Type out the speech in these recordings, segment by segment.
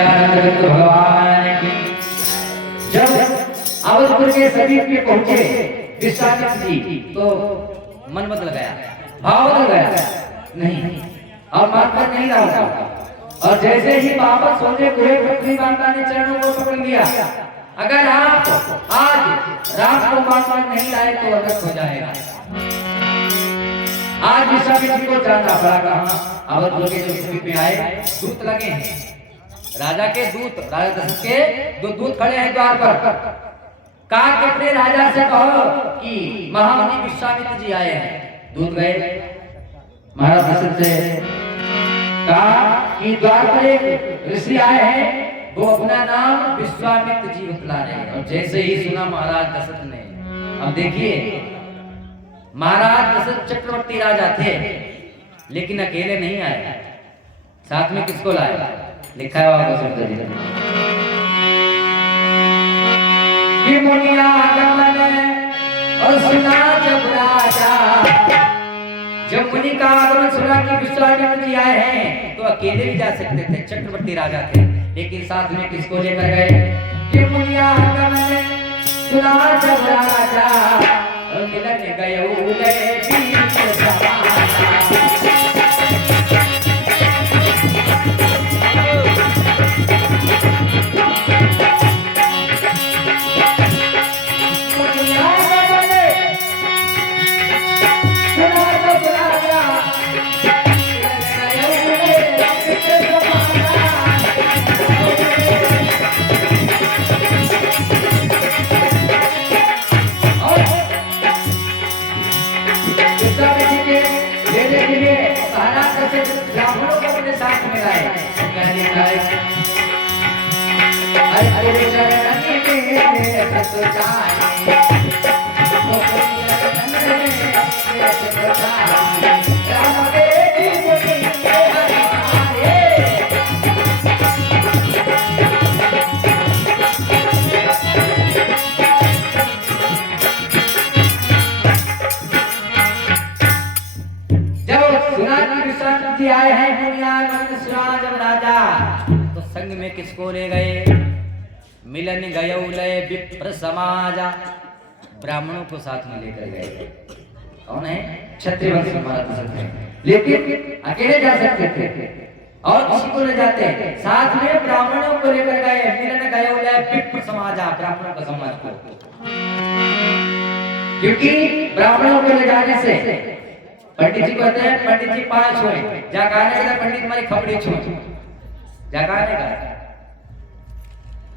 सच्चिदानंद भगवान की। जब अवधपुर के समीप में पहुंचे विश्वामित्र जी तो मन बदल गया, भाव बदल गया, नहीं और माता नहीं रहा। और जैसे ही वापस सोने हुए पत्नी माता ने चरणों को पकड़ लिया, अगर आप आज रात को माता नहीं लाए तो अनर्थ हो जाएगा। आज विश्वामित्र जी को जानना पड़ा कहाँ अवधपुर के जो समीप में आए दूत लगे हैं, राजा के दूत, राजा दशरथ के दो दूत खड़े हैं द्वार पर। कहा कि अपने राजा से कहो कि महामुनि विश्वामित्र जी आए हैं। दूत गए महाराज दशरथ से कहा कि द्वार पर एक ऋषि आए हैं, वो अपना नाम विश्वामित्र जी बतला रहे हैं। और जैसे ही सुना महाराज दशरथ ने, अब देखिए महाराज दशरथ चक्रवर्ती राजा थे लेकिन अकेले नहीं आए, साथ में किसको लाए? लिखा है कि मुनिया आगमन और सुना जब राजा। जब मुनि का आगमन सुना कि विश्वामित्र जी आए हैं तो अकेले भी जा सकते थे, चक्रवर्ती राजा थे, लेकिन साथ में किसको लेकर गए? कि मुनिया आगमन सुना जब राजा और मिलन गए आए हैं जब राजा तो संग में किसको ले गए? मिलन गए विप्र समाजा, ब्राह्मणों को साथ में लेकर गए। कौन है? क्षत्रिय वंश महाराज, लेकिन अकेले जा सकते थे और किसी को ले जाते, साथ में ब्राह्मणों को लेकर गए। मिलन गए विप्र समाजा, ब्राह्मणों का समाज को, क्योंकि ब्राह्मणों को ले जाने से पंडित जी कहते हैं पंडित जी पांच हुए जागाने का, पंडित हमारी खपड़ी छुए जागाने का।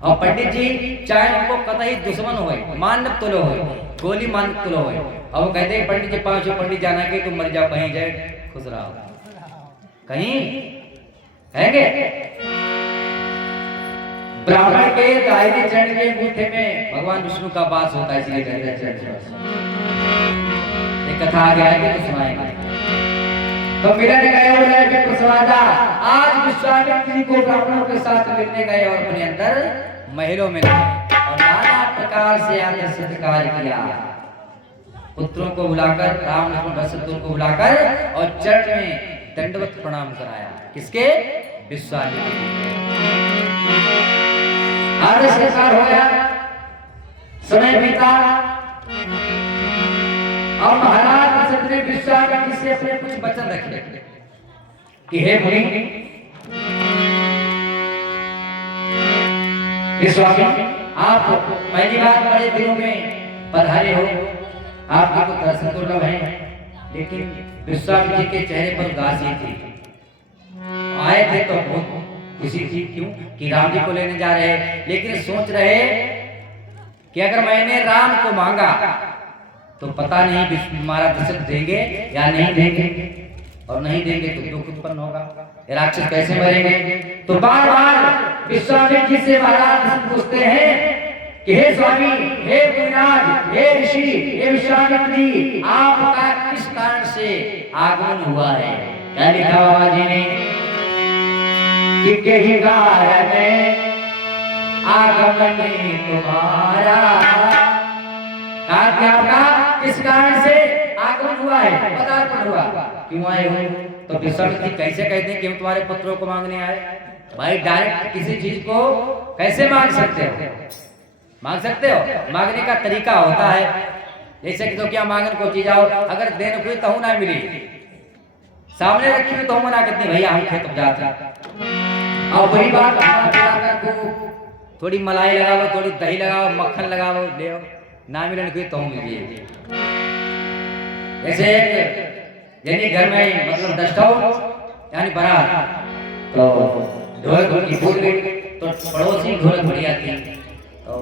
और पंडित जी चाहे उनको कतई दुश्मन होए, मानव तुलो होए, गोली मानव तुलो होए, और वो कहते हैं पंडित जी पांच हुए, पंडित जाना के तुम मर जाओ, कहीं जाए खुश रहो, कहीं हैगे। ब्राह्मण के दाहिने चरण के अंगूठे में भगवान विष्णु का वास होता है, इसलिए कहते हैं चरण। कथा आगे आएगी तो सुनाएंगे। तो मिलन गए विप्र समाजा, आज विश्वामित्र जी को ब्राह्मणों के साथ मिलने गए और अपने अंदर महलों में गए और नाना प्रकार से आदर सत्कार किया। पुत्रों को बुलाकर, राम लक्ष्मण भरत शत्रुघ्न को बुलाकर और चरण में दंडवत प्रणाम कराया। किसके? विश्वामित्र आदर सत्कार हो गया, समय बीता और महाराज दशरथ ने विश्वामित्र से अपने कुछ वचन रखे कि हे मुनि, विश्वामित्र आप पहली बार बड़े दिनों में पधारे हो, आपके को दर्शन दुर्लभ है, लेकिन विश्वामित्र जी के चेहरे पर उदासी थी। आए थे तो बहुत खुशी थी, क्यों कि राम जी को लेने जा रहे, लेकिन सोच रहे कि अगर मैंने राम को मांगा तो पता नहीं महाराज दशरथ देंगे या नहीं देंगे, और नहीं देंगे तो दुख उत्पन्न होगा, राक्षस कैसे मरेंगे। तो बार बार विश्वामित्र जी से महाराज पूछते हैं कि हे स्वामी, हे मुनिराज, हे ऋषि, हे विश्वामित्र जी, आपका किस कारण से आगमन हुआ है? क्या लिखा बाबा जी ने कि कहीं कारण आगमन तुम्हारा, आपका किस कारण से आगमन हुआ है, पदार्पण हुआ, क्यों आए हो? तो विश्वामित्र जी कैसे कहते हैं कि हम तुम्हारे पुत्रों को मांगने आए? भाई डायरेक्ट किसी चीज को कैसे मांग सकते हो? मांग सकते हो? मांगने का तरीका होता है। जैसे कि तो क्या मांगन को चीज आओ, अगर देन कोई तो ना मिली, सामने रखी हुई तो मना कितनी भैया हम खेत जाते और वही बात थोड़ी मलाई लगाओ, थोड़ी दही लगाओ, मक्खन लगाओ, ले ना मिलन कोई तो मिली। जैसे यानी घर में मतलब दस्ताव यानी बारात तो ढोलक की फूल गई तो पड़ोसी ढोलक बढ़िया थी और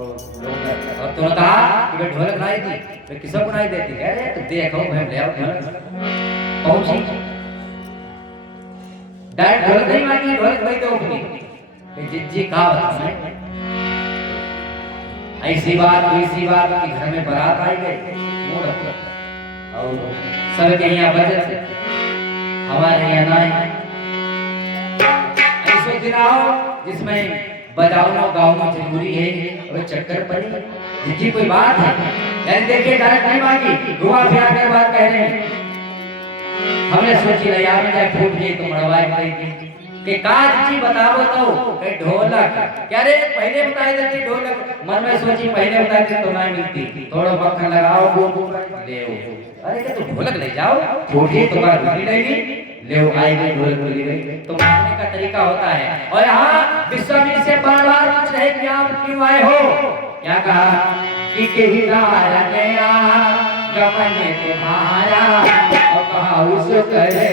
तो कहा कि भाई ढोलक लाई थी, तो किसी को नहीं देती। कह रहे तो देखो मैं ले आओ ढोलक। पहुंची डायरेक्ट ढोलक नहीं मांगी, ढोलक वही दो अपनी जिज्जी कहा बताऊं ऐसी बात कि घर में बारात आई गई और सबके यहाँ बजट हमारे यहाँ नहीं। ऐसे दिन आओ जिसमें बजाना गाँव में जरूरी है और चक्कर पड़ी जिसकी कोई बात है यानी देखिए डायरेक्ट नहीं मांगी, घुमा फिरा कर बात कह रहे हैं। हमने सोची ले यार जाए फूट गई तो मड़वाई गई कि काज जी बताओ तो कहीं ढोलक क्या रे पहले बताई देती ढोलक। मन में सोची पहले बताई देती तो नहीं मिलती, थोड़ा मक्खन लगाओ ले अरे क्या तुम ढोलक ले जाओ छोटी तुम्हारी रुपी लेगी ले आई गई ढोलक मिली गई। तो मांगने का तरीका होता है। और यहाँ विश्वामित्र से बार-बार पूछ रहे कि आप क्यों आए हो? क्या कहा कि कहीं नया गमन तुम्हारा और कहा उस करे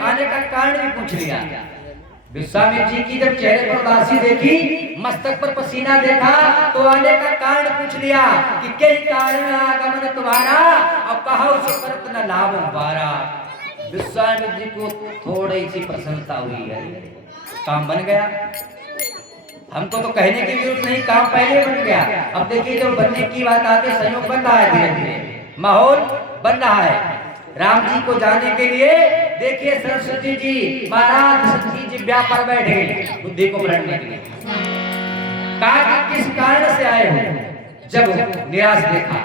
आने का कारण भी पूछ लिया। विश्वामित्र जी की जब चेहरे पर उदासी देखी, मस्तक पर पसीना देखा तो आने का कारण पूछ लिया कि किस कारण आगमन तुम्हारा और कहा उसे करत न लाभ बारा। विश्वामित्र जी को थोड़ी सी प्रसन्नता हुई है, काम बन गया। हमको तो कहने की जरूरत नहीं, काम पहले बन गया। अब देखिए जब बनने की बात आती है संयोग बन रहा है, धीरे धीरे माहौल बन रहा है। राम जी को जाने के लिए देखिए सरस्वती जी महाराज सच्ची जिब्या पर बैठे बुद्धि को पलटने के लिए। कहा कि किस कारण से आए हो? जब निराश देखा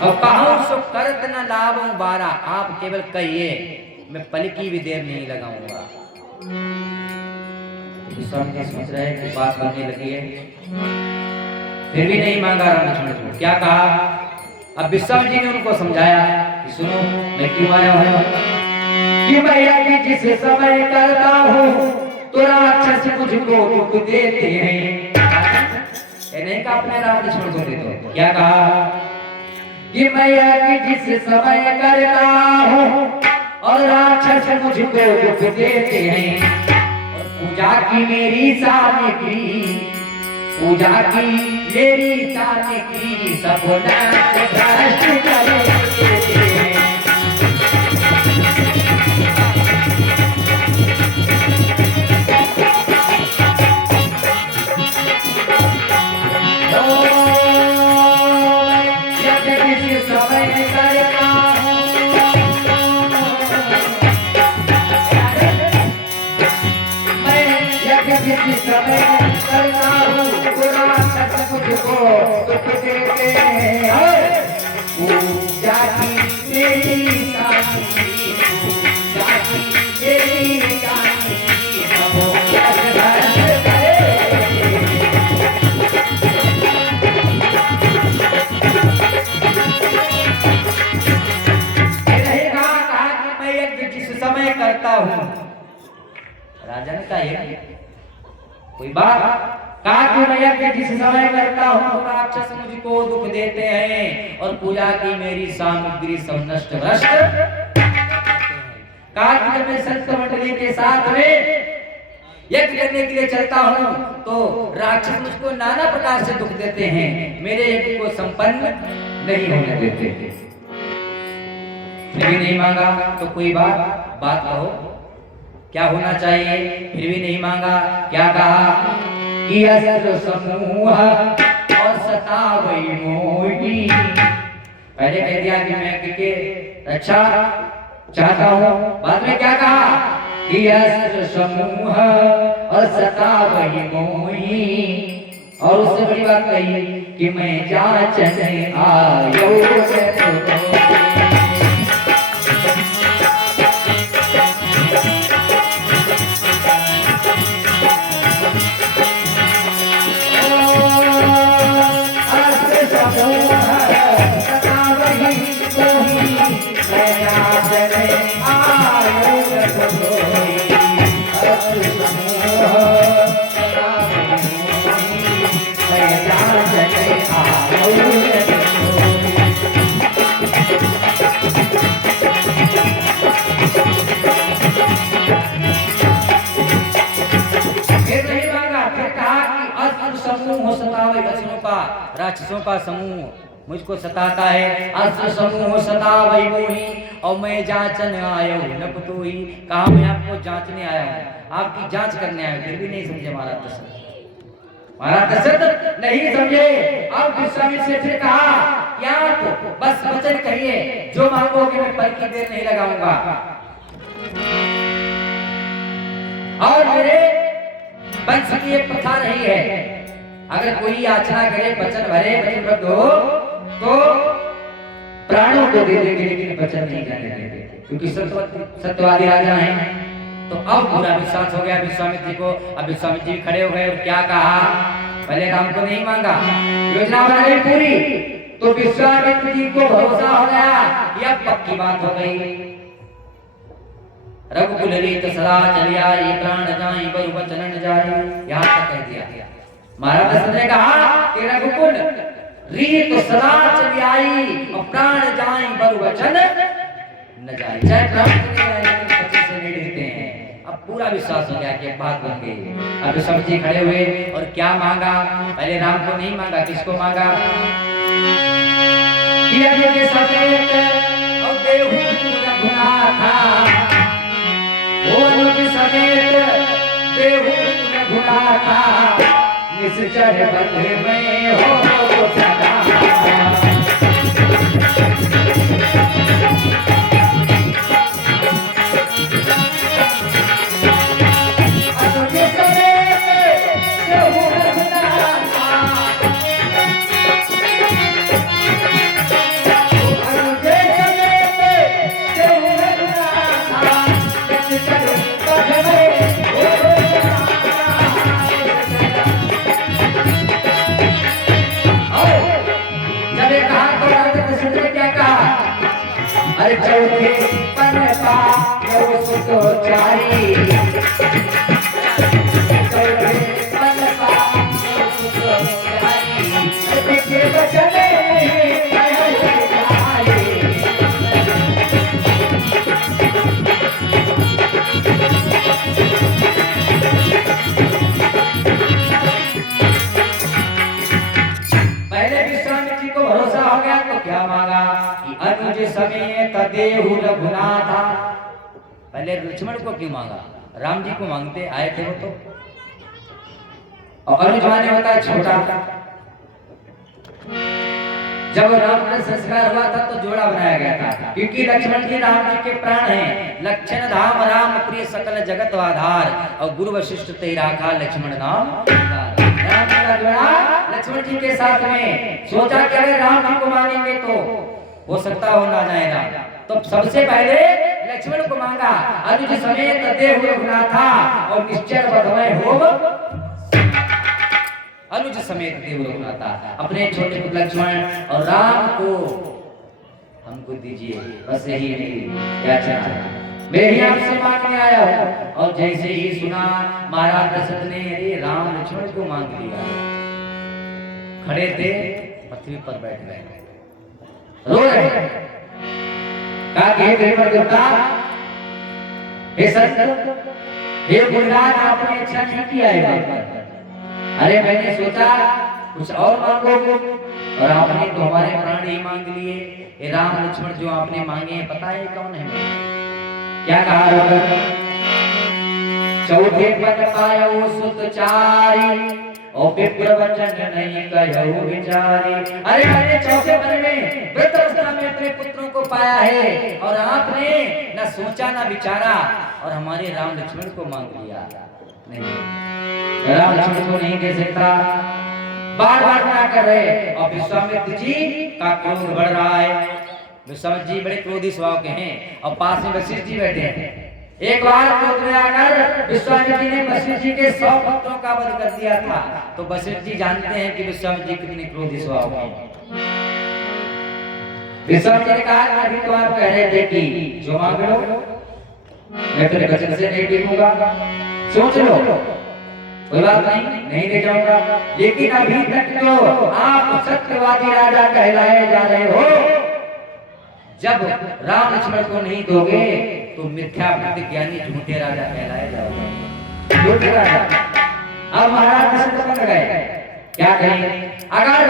और कहा सो करत न लाभ बारा, आप केवल कहिए मैं पल की भी देर नहीं लगाऊंगा। सोच रहे कि बात बनने लगी है, फिर भी नहीं मांगा राम लक्ष्मण को। क्या कहा? अब विश्वामित्र जी ने उनको समझाया कि सुनो मैं क्यों आया हूँ कि मैं यज्ञ जिस समय करता हूँ तो राक्षस मुझको दुख देते हैं। नहीं कहा अपने राम लक्ष्मण को दे दो। क्या कहा कि मैं यज्ञ जिस समय करता हूँ और राक्षस मुझको दुख देते हैं और पूजा की मेरी सामग्री पूजा की मेरी सामग्री सब भ्रष्ट करे। राजा ने कहा कोई बात? कहा कि मैं यज्ञ जिस समय करता हूँ राक्षस मुझको दुख देते हैं और पूजा की मेरी सामग्री सब नष्ट भ्रष्ट। कहा कि जब मैं संत मंडली के साथ में यज्ञ करने के लिए चलता हूँ तो राक्षस मुझको नाना प्रकार से दुख देते हैं, मेरे यज्ञ को संपन्न नहीं होने देते। फिर भी नहीं मांगा तो कोई बात कहो, क्या होना चाहिए? फिर भी नहीं मांगा, क्या कहा कि अस्त्र समूह और सतावई मोही। पहले कह दिया कि मैं के रक्षा चाहता हूँ, बाद में क्या कहा कि अस्त्र समूह और सतावई मोही। और उससे बड़ी बात कही कि मैं जांचने आयो राक्षसों का समूह मुझको सताता है। अस्त्र समूह सतावई मोही और मैं जांचन आयो नपतोही। कहा मैं आपको जांचने आया हूँ, आपकी जांच करने आया, फिर भी नहीं समझे महाराज दशरथ। महाराज दशरथ नहीं समझे। अब विश्वामित्र से फिर कहा क्या तो बस वचन कहिए, जो मांगोगे मैं पल की देर नहीं लगाऊंगा। और मेरे वंश की एक प्रथा रही है, अगर कोई याचना करे वचन भरे वचनबद्ध हो तो प्राणों को दे देंगे, लेकिन वचन नहीं जाने देंगे, क्योंकि सत्यवादी राजा हैं। तो अब पूरा विश्वास हो गया विश्वामित्र जी को। अब विश्वामित्र जी खड़े हो गए और क्या कहा, पहले राम को नहीं मांगा, योजना बनाई पूरी, तो विश्वामित्र जी को भरोसा हो गया, यह पक्की बात हो गई। रघुकुल रीत सदा चली आई, प्राण जाई बरु वचन न जाई, यहाँ तक कह दिया। महाराज दशरथ ने कहा कि रघुकुल रीत सदा चली आई और प्राण जाई बरु वचन न जाई। चाहे प्राण चले जाए लेकिन वचन से नहीं डरते हैं। अब पूरा विश्वास हो गया कि बात बन गई। अब सब जी खड़े हुए और क्या मांगा, पहले राम को नहीं मांगा, किसको मांगा कि के समेत और देहु रघुनाथा, वो के समेत देहु रघुनाथा, निश्चय बंध में हो सदा। अरे चौथे पन पा यो सुतो चारी, चौथे पन पा यो सुतो चारी, देखे बचने समेत देहु रघुनाथा। पहले लक्ष्मण को क्यों मांगा, राम जी को मांगते, आए थे वो तो। और अनुज माने होता है छोटा। जब राम का संस्कार हुआ था तो जोड़ा बनाया गया था, क्योंकि लक्ष्मण जी राम जी के प्राण हैं। लक्षण धाम राम प्रिय सकल जगत आधार, और गुरु वशिष्ठ ते राखा लक्ष्मण नाम। राम का जोड़ा लक्ष्मण जी के साथ में सोचा कि अगर राम जी को मांगेंगे तो हो सकता हो ना जाए राम, तो सबसे पहले लक्ष्मण को मांगा। अनुज समेत देहु रघुनाथा और निश्चय बधमय हो, अनुज समेत देहु रघुनाथा, अपने छोटे पुत्र लक्ष्मण और राम को हमको दीजिए, बस यही मेरी याचना, मैं ही आपसे मांगने आया हूँ। और जैसे ही सुना महाराज दशरथ ने अरे राम लक्ष्मण को मांग लिया, खड़े थे पृथ्वी पर बैठ गए, रो रहे। कहा कि हे देवता, हे संत, हे गुणराज आपने अच्छा नहीं किया है। अरे मैंने सोचा कुछ और मांगो और आपने तो हमारे प्राण ही मांग लिए। ये राम लक्ष्मण जो आपने मांगे हैं पता है कौन है? क्या कहा? चौथे पद पायो सुत चारी और विप्र वचन नहीं कहो विचारी। अरे मैंने चौथे पद में वृद्धावस्था में अपने पुत्रों को पाया है और आपने न सोचा न विचारा और हमारे राम लक्ष्मण को मांग लिया। नहीं, राम लक्ष्मण को नहीं दे सकता। बार बार क्या कर रहे और विश्वामित्र जी का क्रोध बढ़ रहा है। विश्वामित्र जी बड़े क्रोधी स्वभाव के हैं और पास में वशिष्ठ जी बैठे हैं। एक बार क्रोध में आकर विश्वामित्र जी ने वशिष्ठ जी के 100 पुत्रों का वध कर दिया था। तो वशिष्ठ जी जानते हैं कि विश्वामित्र जी कितने क्रोधी स्वभाव के हैं। विश्वामित्र जी ने कहा अभी तो आप कह रहे थे कि जो मांग लो मैं तेरे वचन से नहीं टिकूंगा, सोच लो कोई बात नहीं दे जाऊंगा। लेकिन अभी तक तो आप सत्यवादी राजा कहलाए जा रहे हो। जब राम लक्ष्मण को नहीं दोगे तो मिथ्या प्रतिज्ञानी झूठे राजा कहलाए जाओगे। झूठे राजा। अब महाराज दशरथ बन गए। क्या कहें? अगर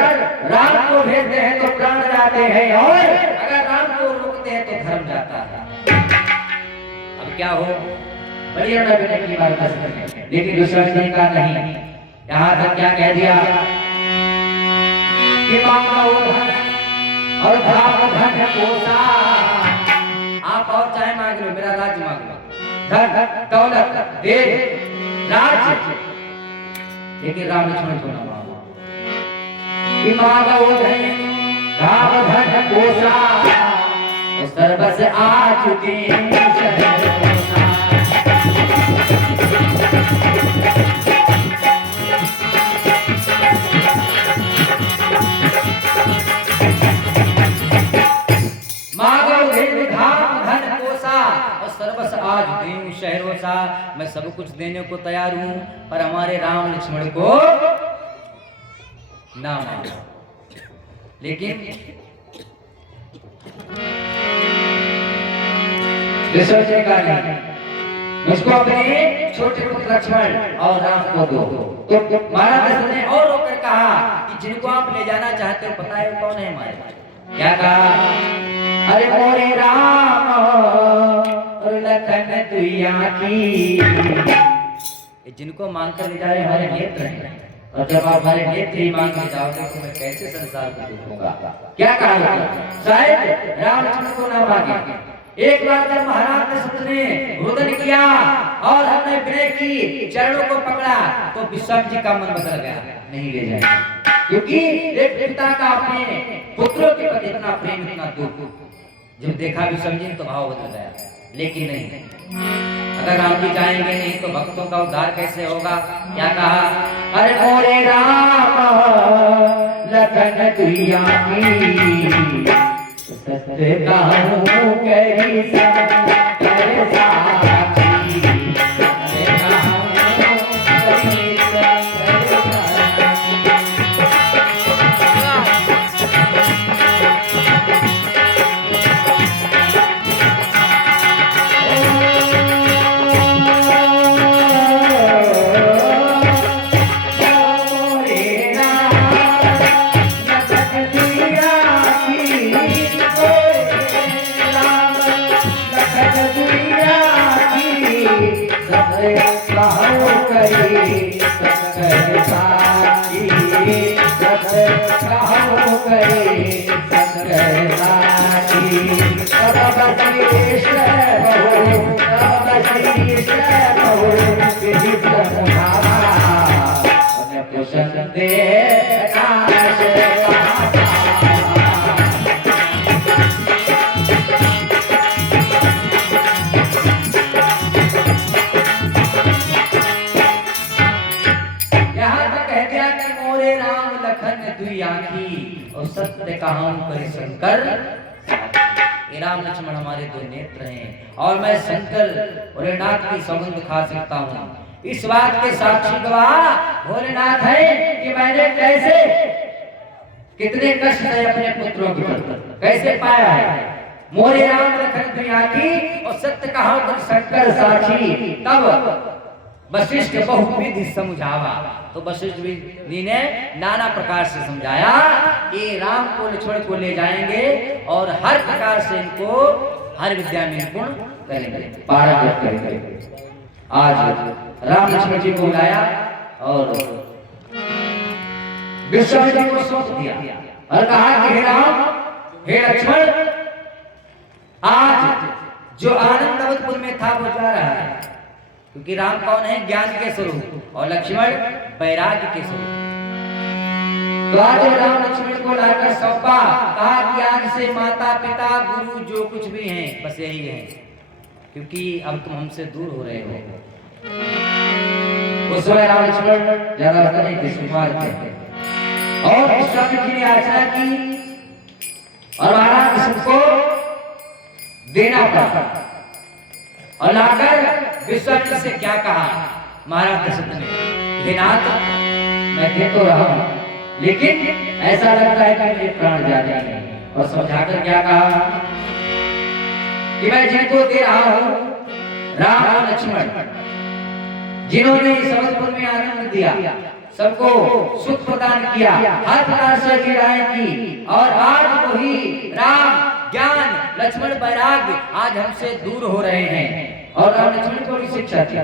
राम को भेजते हैं तो प्राण जाते हैं और अगर राम को रोकते हैं तो धर्म जाता है। अब क्या हो? बढ़िया लड़ने की बात है। लेकिन दूसरा नहीं का नहीं। यहाँ तक क्या कह दिया कि मांगो धन और भाव धन कोसा। आप और चाहे मांग लो, मेरा राज्य मांग लो, धन दौलत देश राज्य, लेकिन राम लक्ष्मण को ना मांगो। कि मांगो धन भाव धन कोसा और सर्वस आ चुके सर्वस आज देऊं शहरों सा। मैं सब कुछ देने को तैयार हूं पर हमारे राम लक्ष्मण को ना मांगो। लेकिन का नहीं, मुझको अपने छोटे पुत्र लक्ष्मण और राम को दो। तो महाराज दशरथ ने और रोकर कहा कि जिनको आप ले जाना चाहते हो पता है कौन है हमारे? क्या कहा? अरे मोरे राम लखन दुइया की। जिनको मांग कर ले जाए हमारे नेत्र हैं और जब आप हमारे नेत्र ही मांग ले जाओगे तो मैं कैसे संसार को देखूंगा? क्या कहा? शायद राम लक्ष्मण को ना मांगे। एक बार जब महाराज दशरथ ने रुदन किया और हमने विनय की चरणों को पकड़ा तो विश्वामित्र जी का मन बदल गया, नहीं ले जाएंगे। क्योंकि एक पिता का अपने पुत्रों के प्रति इतना प्रेम इतना दुख जब देखा विश्वामित्र जी तो भाव बदल गया। लेकिन नहीं, अगर राम जी जाएंगे नहीं तो भक्तों का उद्धार कैसे होगा? क्या कहा? अरे मोरे राम लखन दुइया की सत्य कहूं कही सब कर साक्षी। सत्य कहूं कही सब शंकर। राम लक्ष्मण हमारे दो नेत्र हैं और मैं शंकर भोलेनाथ की सौगंध खा सकता हूँ। इस बात के साक्षी गवाह भोलेनाथ है कि मैंने कैसे कितने कष्ट है अपने पुत्रों के प्रति कैसे पाया है। मोरे राम लखन दुइया की और सत्य कहा शंकर साक्षी। तब वशिष्ठ बहुविधि समझावा। तो वशिष्ठ जी ने नाना प्रकार से समझाया कि राम को लक्ष्मण को ले जाएंगे और हर प्रकार से इनको हर विद्या में निपुण करेंगे, पारंगत करेंगे। आज राम लक्ष्मण जी को बुलाया और विश्वामित्र जी को सौंप दिया और कहा कि हे राम, हे लक्ष्मण, आज जो आनंद अवधपुर में था वो जा रहा है, क्योंकि राम कौन है? ज्ञान के स्वरूप और लक्ष्मण वैराग्य के स्वरूप। तो आज राम लक्ष्मण को लाकर सौंपा, कहा कि आज से माता पिता गुरु जो कुछ भी हैं बस यही है, क्योंकि अब तुम हमसे दूर हो रहे हो। उस समय राम लक्ष्मण ज्यादा नहीं थे, स्वीकार थे और विश्वामित्र जी ने याचना की और महाराज सबको देना पड़ा और लाकर विश्वामित्र से क्या कहा महाराज दशरथ ने, हे नाथ, मैं दे तो रहा हूं लेकिन ऐसा लगता है कि मेरे प्राण जा रहे हैं। और समझाकर क्या कहा कि मैं जिनको दे रहा हूं राम और लक्ष्मण, जिन्होंने इस अवधपुर में आनंद दिया, सबको सुख प्रदान किया, हर प्रकार से क्रियाएं की, और आज वही राम ज्ञान लक्ष्मण वैराग्य आज हमसे दूर हो रहे हैं। और राम लक्ष्मण को भी शिक्षा दी,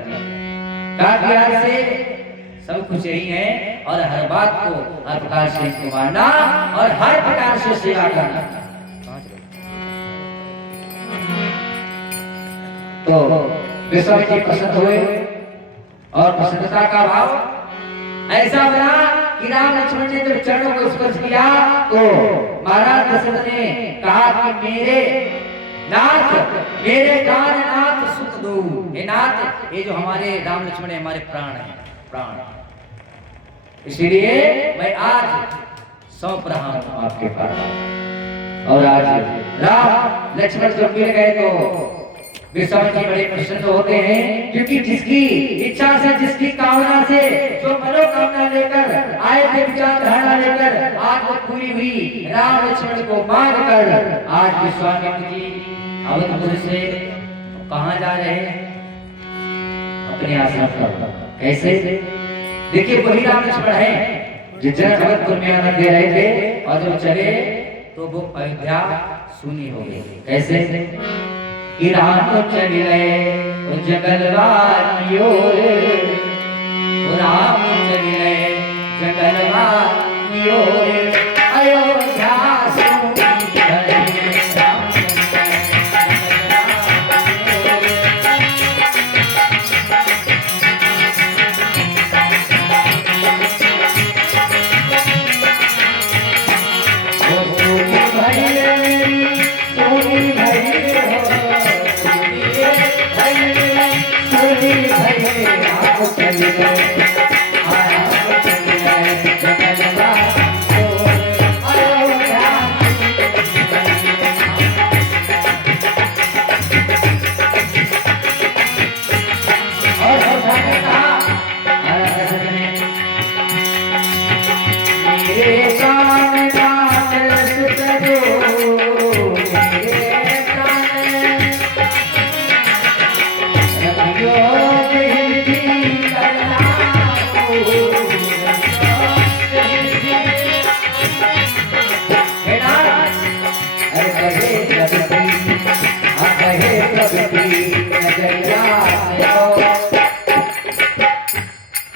कहा आज से सब कुछ यही है और हर बात को हर प्रकार से इसको मानना और हर प्रकार से सेवा करना। तो विश्वामित्र जी प्रसन्न हुए और प्रसन्नता का भाव ऐसा बना कि राम लक्ष्मण ने जब चरणों को स्पर्श किया तो महाराज दशरथ ने कहा कि मेरे नाथ, मेरे प्राण नाथ सुख दो। हे नाथ, ये जो हमारे राम लक्ष्मण है हमारे प्राण हैं, प्राण, इसलिए मैं आज सौंप रहा हूं आपके पास। और आज राम लक्ष्मण जब मिल गए तो विश्वामित्र जी बड़े प्रसन्न होते हैं, क्योंकि जिसकी इच्छा से, जिसकी कामना से, जो मनोकामना लेकर आए थे, विचार धारणा लेकर, आज वो पूरी हुई। राम लक्ष्मण को मांग कर आज विश्वामित्र जी अवधपुर से कहां जा रहे हैं? अपने आश्रम पर। कैसे? देखिए वही राम लक्ष्मण है जो जनक अवधपुर में आनंद दे रहे थे और जब चले तो वो अयोध्या सुनी हो गई। कैसे? कि राम चले जंगलवार ओर, राम चले जंगलवार ओर, अयोध्या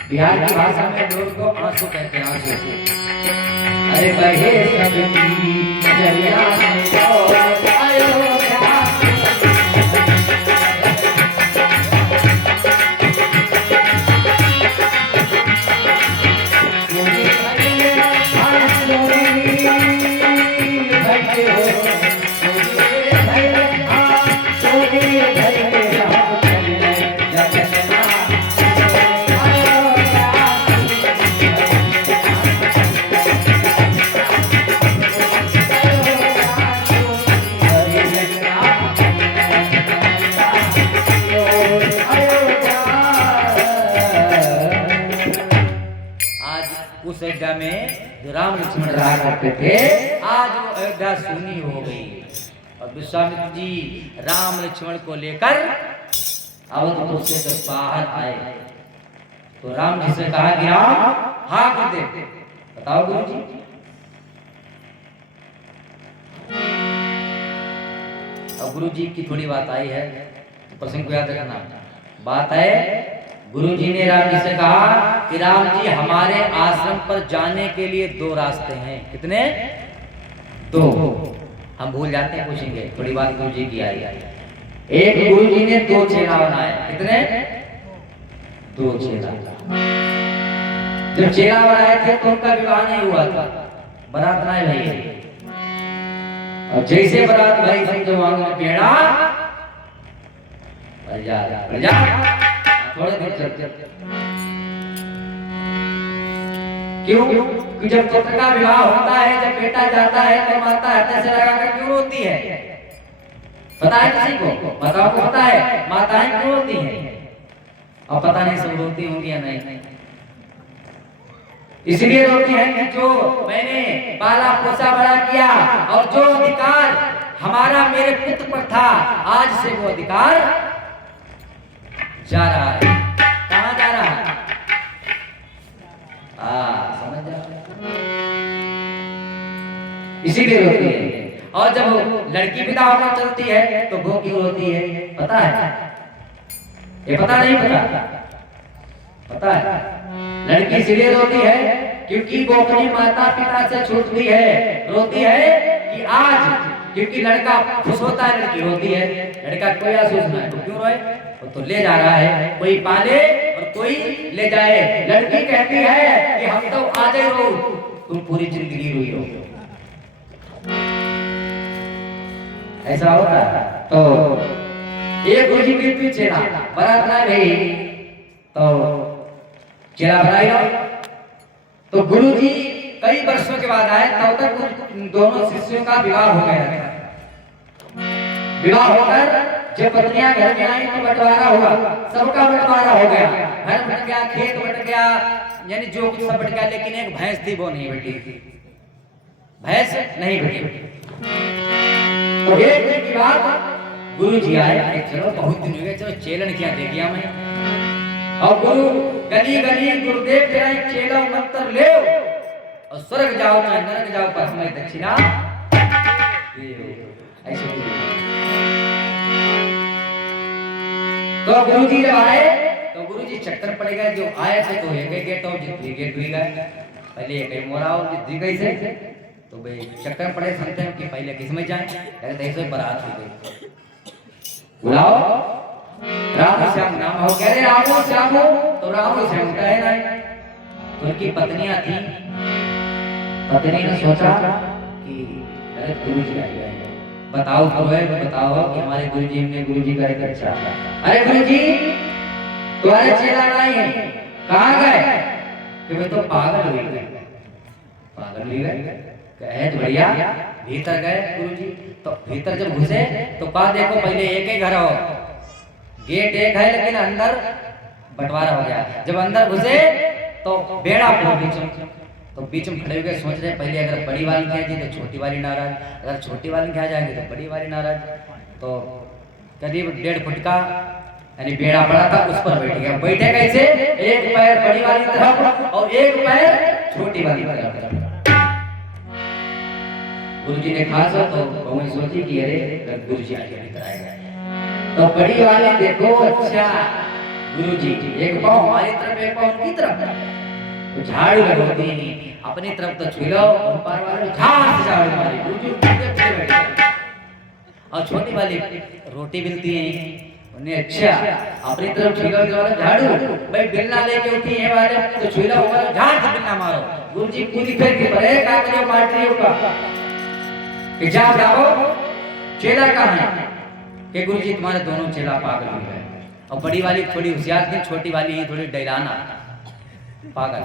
बिहार की भाषा में लोग को आंसू कहते हैं, आंसू। अरे बहे सबकी नजरिया में अयोध्या में जो राम लक्ष्मण रहा करते थे, आज वो अयोध्या सुनी हो गई। और विश्वामित्र जी राम लक्ष्मण को लेकर अवधपुर से जब बाहर आए तो राम जी से कहा कि राम, हाँ गुरुदेव, बताओ गुरु जी। अब गुरु जी की थोड़ी बात आई है, तो प्रसंग को याद रखना। बात है, गुरु जी ने राम जी से कहा कि राम जी, हमारे आश्रम पर जाने के लिए 2 रास्ते हैं। कितने? 2। हम भूल जाते हैं, पूछेंगे, थोड़ी बात गुरु जी की आई। एक, गुरु जी ने 2 चेला बनाए। कितने? 2 चेला। जब चेला बनाए थे तो उनका विवाह नहीं हुआ था, बारात ना भाई। और जैसे बारात भाई, समझो आंगन में पेड़ा जा थोड़े देर चल। क्यों? कि जब पुत्र का विवाह होता है, जब बेटा जाता है, तो माता हाथ से लगाकर क्यों रोती है? पता है किसी को? बताओ को पता है माताएं क्यों रोती हैं? और पता नहीं सब रोती होंगी या नहीं। इसलिए रोती है कि जो मैंने पाला पोसा बड़ा किया, और जो अधिकार हमारा मेरे पुत्र पर था, आज से वो अधिकार जा रहा है। कहाँ जा रहा है? समझ जाओ। इसीलिए रोती है। और जब लड़की विदा होकर चलती है तो वो क्यों रोती है? पता है? ये पता नहीं पता? पता है? लड़की इसलिए रोती है क्योंकि वो अपनी माता पिता से छूट गई है। रोती है कि आज, क्योंकि लड़का खुश होता है, लड़की रोती है। लड़का कोई असूस ना है तो क्यों रोए? वो तो ले जा रहा है, कोई पाले और कोई ले जाए। लड़की कहती है कि हम तो आज ही रो, तुम पूरी जिंदगी रोई हो। ऐसा होता है। तो एक गुरु जी के पीछे ना बारात ना भाई, तो चेला बनाई लो। तो गुरु जी कई वर्षों के बाद आए, तब तक दोनों शिष्यों का विवाह हो गया था। विवाह होकर जब पत्नियां घर में आई तो बंटवारा हुआ, सबका बंटवारा हो गया। घर बट गया, खेत बट गया, यानी जो कुछ सब बट गया, लेकिन एक भैंस थी वो नहीं बटी। भैंस नहीं बटी। तो एक दिन की बात, गुरु जी आए, चलो बहुत दिन हो गए, चलो चेलन क्या दे दिया मैं। और गुरु गली गली गुरुदेव तेरा एक चेला मंत्र ले, और स्वर्ग जाओ चाहे नरक जाओ, पर हमें दक्षिणा ऐसे। तो गुरु जी जब आए तो गुरु जी चक्कर पड़ गए। जो आए थे तो एक गेट और जितनी गेट हुई गए, पहले एक मोरा और जितनी गई से, तो भाई चक्कर पड़े सुनते हैं कि पहले किस में जाए। कहते ऐसे बारात हो गई, बुलाओ राम श्याम नाम हो। कह रहे रामो श्याम हो, तो रामो श्याम कहे नहीं। तो उनकी पत्नियां थी, पत्नी ने सोचा कि अरे गुरु जी आ गए, बताओ बताओ कि हमारे गुरु जी ने गुरु जी का एक अच्छा। अरे गुरु जी तुम्हारे चेला नहीं है, कहाँ गए? कि वे तो पागल हुए गए। पागल हुए गए कहे तो भैया भीतर गए गुरु जी। तो भीतर जब घुसे तो कहा देखो पहले एक ही घर हो, गेट एक है लेकिन अंदर बंटवारा हो गया। जब अंदर घुसे तो बेड़ा बीच में, तो बीच में खड़े होकर सोच रहे पहले अगर बड़ी वाली कह दी तो छोटी वाली नाराज, अगर छोटी वाली कहा जाएगी तो बड़ी वाली नाराज। तो करीब 1.5 फुट का यानी बेड़ा पड़ा था, उस पर बैठ गया। बैठे कैसे? एक पैर बड़ी वाली तरफ और एक पैर छोटी वाली तरफ। गुरु जी ने खास तो बहुएं सोची कि अरे गुरु जी आगे भीतर आएगा। तो बड़ी वाली देखो, अच्छा गुरु जी एक पाँव हमारी तरफ एक पाँव उनकी तरफ, तो झाड़ू लगती अपनी तरफ तो छू लो, ऊपर वाले झाड़ू मारी। गुरु जी और छोटी वाली रोटी मिलती है उन्हें, अच्छा अपनी तरफ छू लो झाड़ू, भाई बिलना लेके उठी है वाले तो छू लो ऊपर झाड़ से बिलना मारो। गुरु जी पूरी फेर के बड़े का करियो मारती होगा कि जा जाओ चेला कहाँ है? कि गुरु जी तुम्हारे दोनों चेला पागल हो गए। और बड़ी वाली थोड़ी होशियार थी, छोटी वाली थोड़ी डैराना पागल,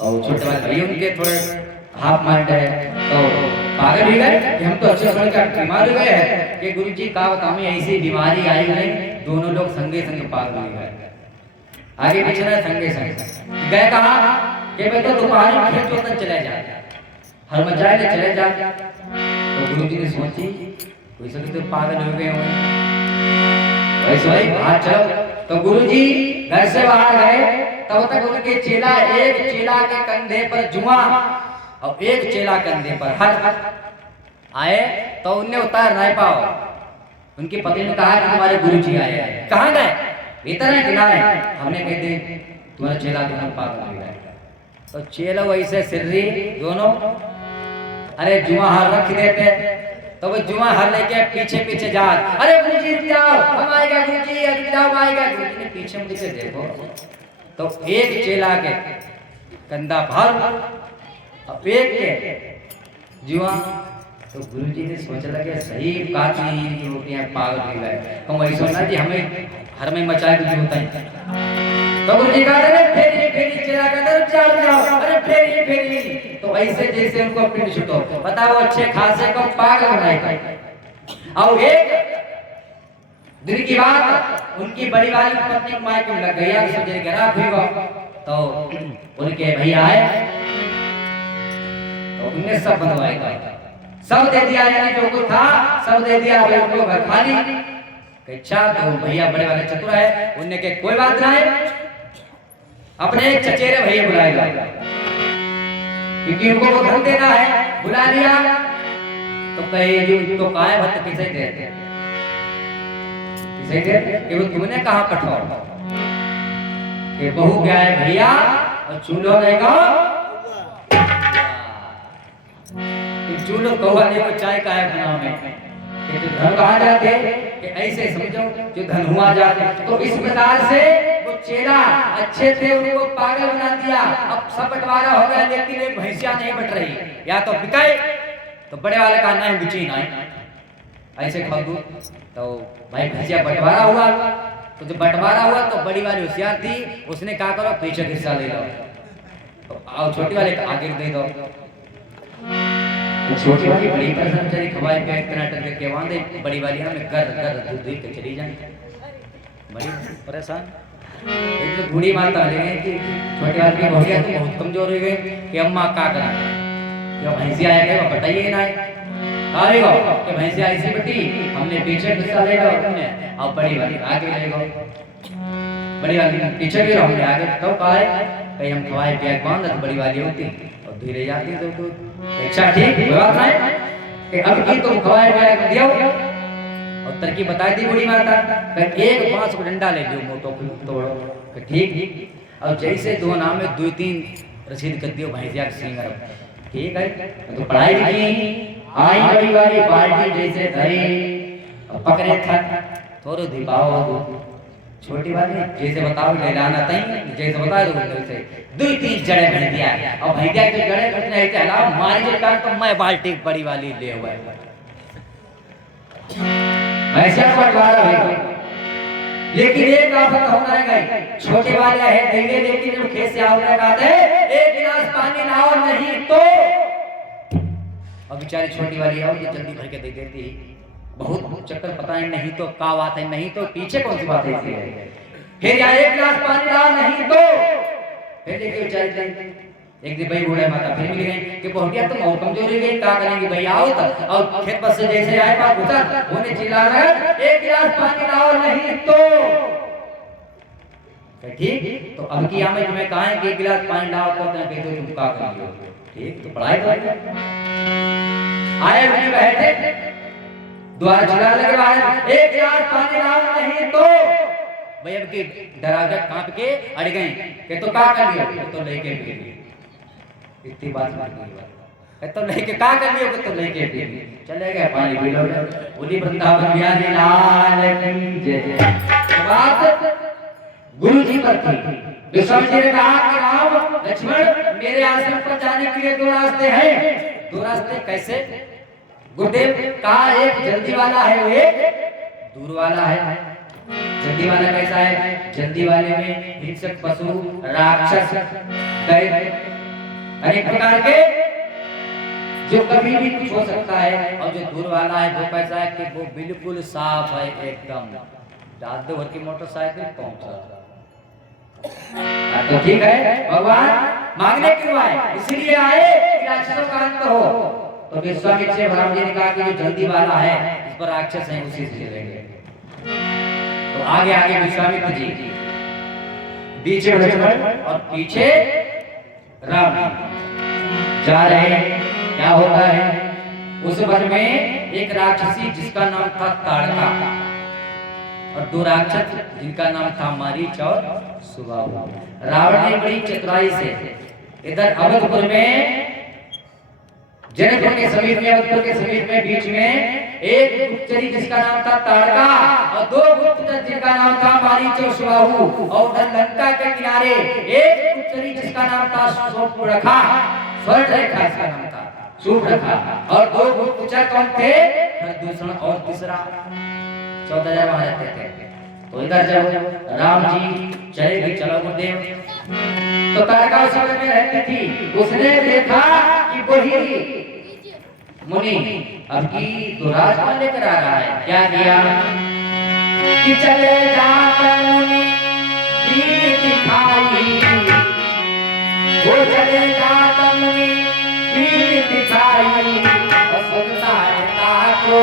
और छोटे वाले भैया उनके थोड़े हाफ माइंड है, तो पागल भी गए कि हम तो अच्छे समझ कर बीमार हो गए हैं। कि गुरु जी का बताऊं ऐसी बीमारी आई नहीं, दोनों लोग संगे संगे पागल हो गए। आगे पीछे ना संगे संगे गए। कहा कि भाई तो दोपहर में खेत जोतन चले जाए, हर मजाए ले चले जाए। तो गुरु जी ने सोची कोई सभी तो पागल हो गए होंगे, वैसे भाई बाहर चलो तो गुरुजी घर से बाहर गए, तब तक उनके चेला, एक चेला के कंधे पर जुआ और एक चेला कंधे पर हल आए, तो उन्हें उतार नहीं पाओ। उनकी पत्नी ने कहा कि तुम्हारे गुरुजी आए हैं। कहाँ गए? भीतर है कि नहीं? हमने कह दी तुम्हारा चेला दोनों पागल हो गए। तो चेला वैसे सिर्री दोनों, अरे जुआ हार रख देते, तो वो जुआ हार लेके पीछे पीछे जा, अरे गुरुजी जाओ, हम आएगा गुरुजी, अरे जाओ आएगा गुरुजी ने पीछे मुड़ के देखो, तो एक चेला के कंधा भर और एक के जुआ। तो गुरुजी ने सोच लगे सही काची रोटियां पागल हो गए, हम वही सोचना कि हमें हर में मचाए कुछ होता है। तो गुरुजी कहा अरे फेरी फेरी चेला का अंदर जाओ जाओ, अरे फेरी फेरी, तो ऐसे जैसे उनको पिंड छुटो, बताओ अच्छे खासे को पागल बनाएगा। और एक दिन की बात, उनकी बड़ी वाली पत्नी को मायके में लग गया, समझे गिरा हुई, तो उनके भैया आए, तो उन्हें सब बनवाएगा, सब दे दिया, यानी जो कुछ था सब दे दिया, उनको घर खाली। अच्छा, तो भैया बड़े वाले चतुर है, उनने के कोई बात नहीं, अपने एक चचेरे भैया बुलाएगा, क्योंकि उनको वो धन देना है, बुला लिया। तो कहे जो तो काय भक्त किसे देते, किसे देते कि वो तुमने कहा कठोर कि बहू क्या है भैया और चूल्हो रहेगा, कि चूल्हो कौवाले को चाय का है बनाओ में, कि जो धन कहा जाते कि ऐसे समझो जो धन हुआ जाते। तो इस प्रकार से वो चेला अच्छे थे, उनको पागल बना दिया। अब सब बंटवारा हो गया, लेकिन एक भैंसिया नहीं बट रही, या तो बिकाए, तो बड़े वाले का नहीं बिची नहीं, ऐसे खरीदू। तो भाई भैंसिया बंटवारा हुआ, तो जब बंटवारा हुआ तो बड़ी वाली होशियार थी, उसने कहा करो पीछे हिस्सा ले लो, तो आओ छोटी वाले का आगे दे दो। तो छोटी वाली बड़ी परेशान चली, खवाई पैक टनाटन के वांदे, बड़ी वाली हमें घर घर दूध दूध के चली जाए, बड़ी परेशान। एक तो बूढ़ी माता ले गई कि छोटी वाली हो गया तो बहुत कमजोर हो गई कि अम्मा का करा, जो भैंसिया आया गया बताइए ना, आएगा कि भैंसिया ऐसी बेटी, हमने पीछे हिस्सा लेगा तुमने, और बड़ी वाली आगे लेगा, बड़ी वाली पीछे भी हमने आगे, तो कहा कहीं हम खवाए पैक बांध, तो बड़ी वाली होती और धीरे जाती, तो अच्छा ठीक बात है कि अब की तुम खवाए पैक दियो, और तरकीब बताई दी बूढ़ी माता, एक बांस को डंडा ले लियो मोटो तोड़ो, ठीक। और जैसे दो नाम में दो तीन रसीद कर दियो भैंसिया के सिंगर, ठीक है। तो पढ़ाई लिखी आई बड़ी वाली बाल्टी जैसे धरी पकड़े था, थोड़ो दिपाओ, छोटी वाली जैसे बताओ ले लाना तई, जैसे बता दो वैसे दो तीन जड़े भैंसिया, और भैंसिया के जड़े कुछ नहीं चला मारी जे काट, तो मैं बाल्टी बड़ी वाली ले हुआ भैंसिया बंटवारा है। लेकिन एक आफत होना है, छोटे वाले है देंगे, लेकिन जब खेत से आओगे कहते एक गिलास पानी लाओ नहीं तो, अब बेचारी छोटी वाली आओ ये जल्दी भर के दे देती, बहुत चक्कर पता है, नहीं तो का बात है, नहीं तो पीछे कौन सी बात है, फिर या एक गिलास पानी लाओ नहीं तो, फिर देखिए बेचारी एक दिन भाई बूढ़े माता फिर मिल गई कि बहुटिया तुम और कमजोर हो गई, क्या करेंगे भैया आओ तब, और खेत पर से जैसे आए बात घुसा होने चिल्ला रहा एक गिलास पानी लाओ नहीं तो, ठीक। तो अब की हमें तुम्हें कहा है कि एक गिलास पानी लाओ तो तुम क्या करेंगे, ठीक। तो पढ़ाई तो आए उन्हें बैठे द्वार चिल्ला लगे बाहर एक गिलास पानी लाओ नहीं तो, भाई अब की डराकर कांप के अड़ गए कि तो क्या कर लिया, तो लेके पी ली, इतनी बात तो लेके का कर लियो, तो लेके पी ली, चले गए पानी पी लो, बोली वृंदावन बिहारी लाल की जय। बात गुरु जी पर थी, विश्वामित्र जी ने कहा कि राम लक्ष्मण मेरे आश्रम पर जाने के लिए दो रास्ते हैं। दो रास्ते कैसे? गुरुदेव कहा एक जल्दी वाला है, एक दूर वाला है। जल्दी वाला कैसा है? जल्दी वाले में हिंसक पशु, राक्षस, दैत्य अनेक प्रकार के जो कभी भी कुछ हो सकता है, और जो दूर वाला है वो कैसा है कि वो बिल्कुल साफ है, एकदम रात भर की मोटरसाइकिल पहुंचा, तो ठीक है। भगवान मांगने क्यों आए? इसलिए आए कि राक्षसों का अंत हो। तो विश्वामित्र से राम जी ने कहा कि जो जल्दी वाला है इस पर राक्षस है उसी से चलेंगे। तो आगे आगे विश्वामित्र जी, पीछे लक्ष्मण और पीछे राम जा रहे हैं। क्या होता है, उस वन में एक राक्षसी जिसका नाम था ताड़का और दो राक्षस जिनका नाम था मारीच और सुबाहु। रावण ने बड़ी चतुराई से इधर अवधपुर में, जनकपुर के समीप में, अवधपुर के समीप में बीच में एक गुप्तचरी जिसका नाम था ताड़का और दो गुप्तचर जिनका नाम था मारीच और सुबाहु, और उधर लंका के किनारे एक गुप्तचरी जिसका नाम था शूर्पणखा, स्वर्णरेखा इसका नाम था शूर्पणखा, और दो गुप्तचर कौन थे, दूसरा और तीसरा 14,000 वहां रहते थे। तो इधर जब राम जी चले भी, चलो गुरुदेव, तो ताड़का उस समय में रहती थी। उसने देखा कि वही मुनि अब की दुरात्मा लेकर आ रहा है। क्या किया कि चले जाकर मुनि की दिखाई, वो चले जाकर मुनि की दिखाई और सुनता को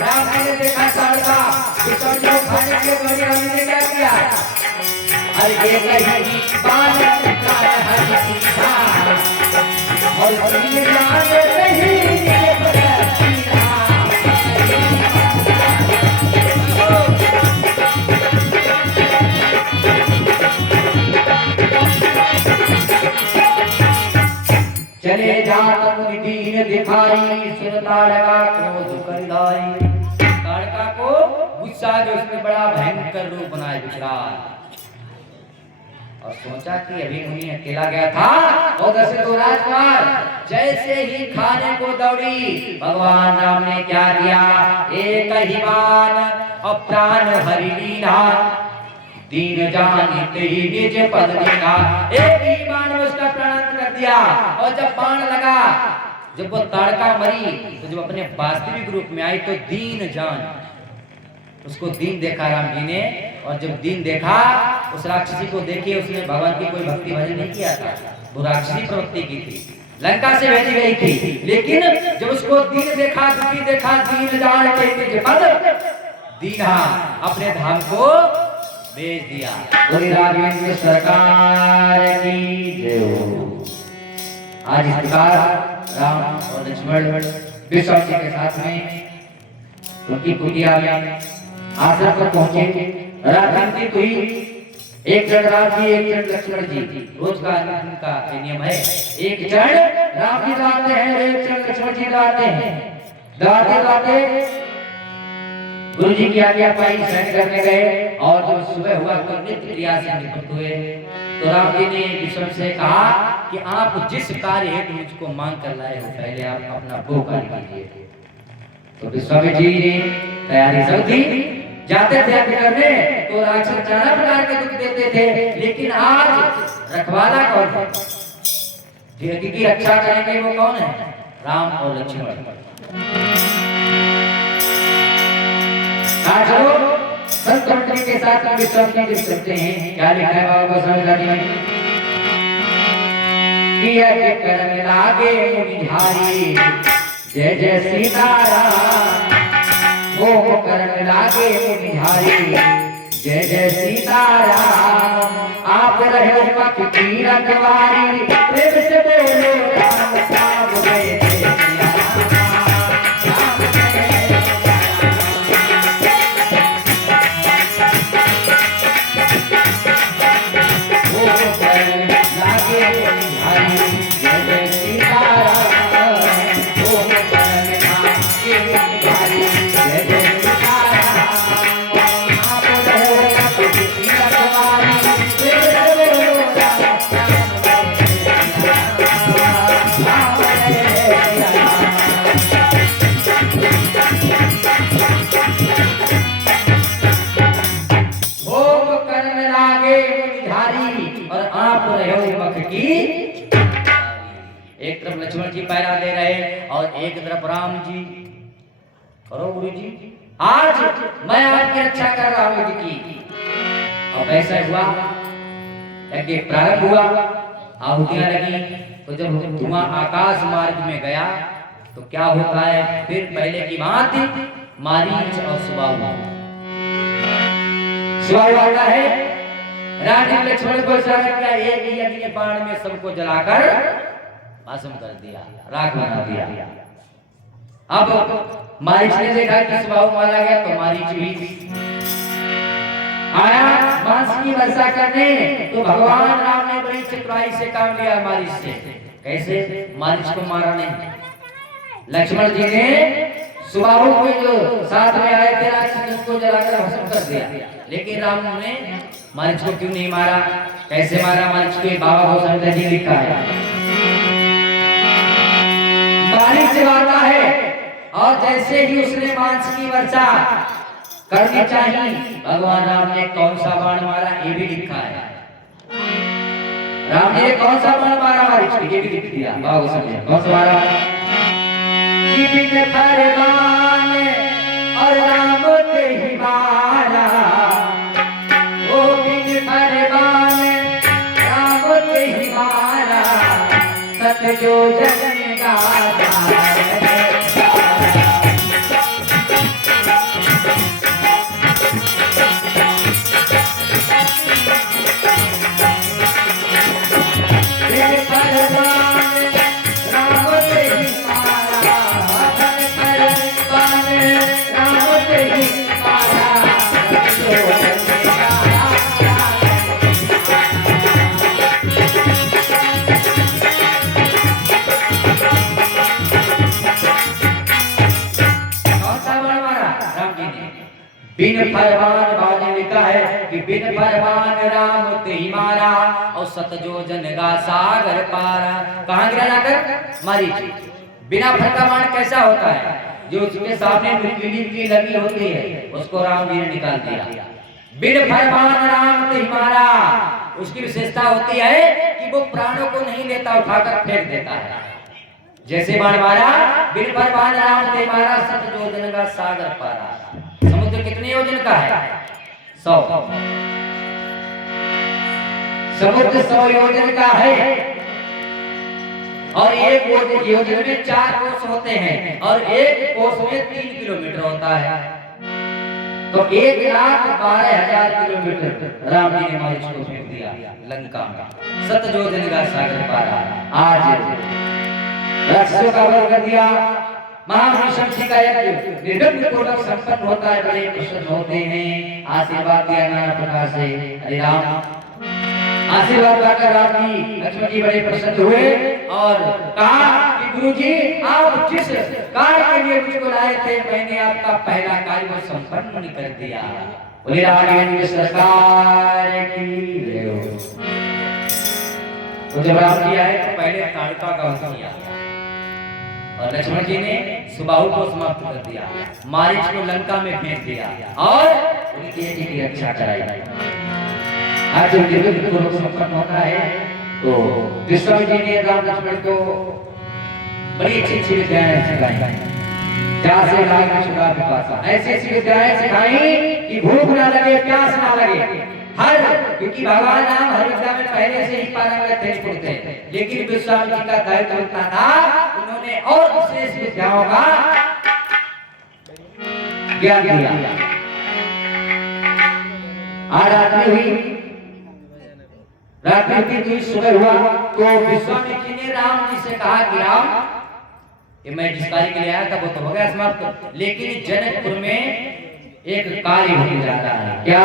राम ने देखा ताड़का, विष्णु खाने के बड़ी राम ने क्या किया, अरे ये कहीं बालक का हरि सीता और तीन जाने नहीं ये बदलतीरा। चले जात मुनि दीन दिखाई, सुन ताड़का क्रोध कर लाई। ताड़का को गुस्सा जो उसने बड़ा भयंकर रूप बनाया विकराल, और सोचा कि अभी मुनि अकेला गया था और दशरथ राजकुमार जैसे ही खाने को दौड़ी, भगवान राम ने क्या किया, एक ही बाण अप्राण हरि लीना, दीन जानित ही निज पद दीना। एक ही बाण में उसका प्राण कर दिया। और जब बाण लगा, जब वो ताड़का मरी, तो जब अपने वास्तविक रूप में आई तो दीन जान, उसको दीन देखा राम जी ने। और जब दीन देखा, उस राक्षसी को देखे, उसने भगवान की कोई भक्ति भजन नहीं किया था, वो राक्षसी प्रवृत्ति की थी, लंका से भेजी गई थी। लेकिन जब उसको दीन देखा, दुखी देखा, दीन जान के निज पद दीना, अपने धाम को भेज दिया। बोले राघवेंद्र सरकार की जय। आज इस प्रकार राम और लक्ष्मण विश्वास जी के साथ में उनकी कुटिया में आश्रम पर पहुंचे। रात अंकित हुई, एक चरण राम जी, एक चरण लक्ष्मण जी, रोज का उनका नियम है। एक चरण राम जी लाते हैं, एक चरण लक्ष्मण जी लाते हैं। लाते लाते गुरु जी की आज्ञा पाई, शयन करने गए। और जब सुबह हुआ तो नित्य क्रिया से निवृत्त हुए। तो राम जी ने विष्णु से कहा कि आप जिस कार्य हेतु मुझको मांग कर लाए हो, पहले आप अपना वो कार्य कीजिए। तो विश्वामित्र जी ने तैयारी सब थी, जाते थे यज्ञ करने, तो राक्षस नाना प्रकार के दुख देते थे। लेकिन आज रखवाला कौन है, यज्ञ की रक्षा करेंगे वो कौन है, राम और लक्ष्मण। आज लोग संतोषी के साथ में विश्वामित्र जी सकते हैं। क्या लिखा है बाबा गोस्वामी में, किया के करने लागे मुनिहारी, जय जय सीताराम। वो करने लागे मुनिहारी, जय जय सीताराम। आप रहे पक्ष की रखवारी, प्रेम से बोलो राम राम जय जय रहे हो मख की। एक तरफ लक्ष्मण जी पहरा दे रहे और एक तरफ राम जी। करो गुरु जी, आज मैं आपकी रक्षा कर रहा हूं की। अब ऐसा हुआ, यज्ञ प्रारंभ हुआ, आहुतियां लगी। तो जब धुआं आकाश मार्ग में गया तो क्या होता है, फिर पहले की बात मारीच और सुबाहु आता है। राजा लक्ष्मण को इशारा किया, एक ही यज्ञ बाण में सबको जलाकर भस्म कर दिया, राख बना दिया। अब मारीच ने देखा कि सुबाहु मारा गया तो मारीच भी आया मांस की वर्षा करने। तो भगवान राम ने बड़ी चतुराई से काम लिया मारीच से। कैसे? मारीच को मारा नहीं, लक्ष्मण जी ने सुबाहु को जो साथ में आए थे राक्षस को जलाकर भस्म कर दिया। लेकिन राम ने मारीच को क्यों नहीं मारा? कैसे मारा मारीच के? बाबा भूषण जी लिखा है, मारीच से आता है और जैसे ही उसने मांस की वर्षा करनी चाहिए, भगवान राम ने कौन सा बाण मारा ये भी लिखा है। राम जी ने कौन सा बाण मारा मारीच को ये भी लिख दिया। बाबा समझे कौन सा मारा? कि बिन फरमान और राम ते ही मारा, ओ बिन फरमान राम ते ही मारा, सत जो जन गाता है। बिन फरमान बाजी लिखा है कि बिन फरमान राम ते ही मारा और सत जो जन गा सागर पारा। कहां गिरा जाकर? मारीच। बिना फरमान कैसा होता है? जो उसके सामने नुकीली लगी होती है उसको राम जी ने निकाल दिया। बिन फरमान राम ते ही मारा, उसकी विशेषता होती है कि वो प्राणों को नहीं लेता, उठाकर फेंक देता है। जैसे बाण मारा, बिन फरमान राम ते मारा, सत जो जन गा सागर पारा। समुद्र कितने योजन का है? 100। समुद्र 100 योजन का है और एक योजन में 4 कोस होते हैं और एक कोस में 3 किलोमीटर होता है। तो 1,12,000 किलोमीटर राम जी ने मारीच को फेंक दिया लंका में। सत योजन का सागर पारा। आज राक्षसों का वध कर दिया। महाविष्णु का यज्ञ निर्विघ्न पूर्वक संपन्न होता है, बड़े प्रसन्न होते हैं। आशीर्वाद दिया नाना प्रकार से। हरे राम आशीर्वाद पाकर राम जी लक्ष्मण जी बड़े प्रसन्न हुए और कहा कि गुरु जी आप जिस कार्य के लिए मुझको लाए थे मैंने आपका पहला कार्य वो संपन्न कर दिया। बोले राघवेंद्र सरकार की जय हो। तो जब राम जी आए तो पहले ताड़का का वध किया और लक्ष्मण जी ने सुबाहु को समाप्त कर दिया, मारीच को लंका में फेंक दिया और उनकी यज्ञ की रक्षा कराई। आज जब निर्विघ्न पूर्वक संपन्न होता है तो विष्णु जी ने राम लक्ष्मण को बड़ी अच्छी विद्याएं सिखाई। जहाँ से लाग चुका पिपासा, ऐसी विद्याएं सिखाई कि भूख ना लगे, प्यास ना लगे। क्योंकि भगवान राम हर विद्या में पहले से ही पारंगत थे, लेकिन विश्वामित्र जी का दायित्व होता था, उन्होंने और विशेष विद्याओं का ज्ञान दिया। आज रात्रि हुई, रात्रि हुई, सुबह हुआ तो विश्वामित्र जी ने राम जी से कहा कि राम ये मैं जिस कार्य के लिए आया था वो तो हो गया समाप्त, लेकिन जनकपुर में एक कार्य हो जाता है। क्या?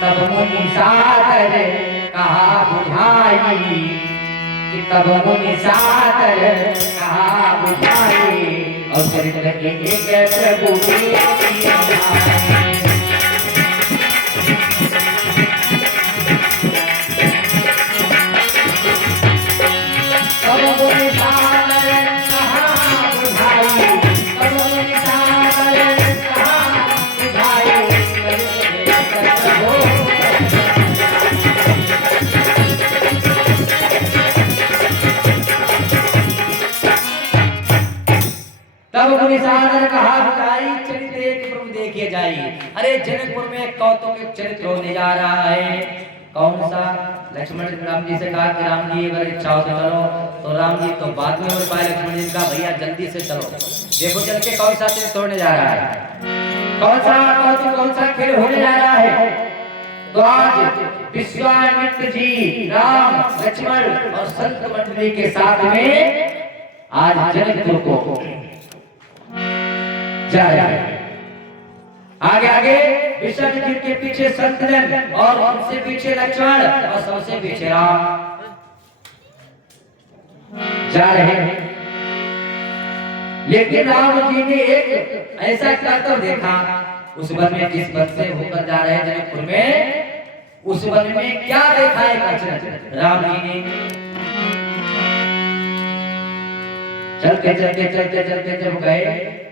तब मुनि सादर कहा बुझाई, कि तब मुनि सादर कहा बुझाई और चरित्र के एक प्रभु देखिए जाइए। अरे जनकपुर में कौतुक चरित्र होने जा रहा है। कौन सा? लक्ष्मण राम जी से कहा कि राम जी अगर इच्छा हो तो चलो, तो राम जी तो बाद में हो पाए। लक्ष्मण जी ने कहा भैया जल्दी से चलो। देखो चल के कौन सा चरित्र होने जा रहा है, कौन सा खेल होने जा रहा है। तो आज विश्वामित्र जी राम लक्ष्मण और संत मंडली के साथ में आज जनकपुर को जा रहे हैं। आगे आगे विश्वामित्र के पीछे संत जन और उनसे पीछे लक्ष्मण और सबसे पीछे राम जा रहे हैं। लेकिन राम जी ने एक ऐसा करतब देखा उस वन में, जिस वन से होकर जा रहे हैं जनकपुर में, उस वन में क्या देखा एक अचरज। राम जी ने चलते जब गए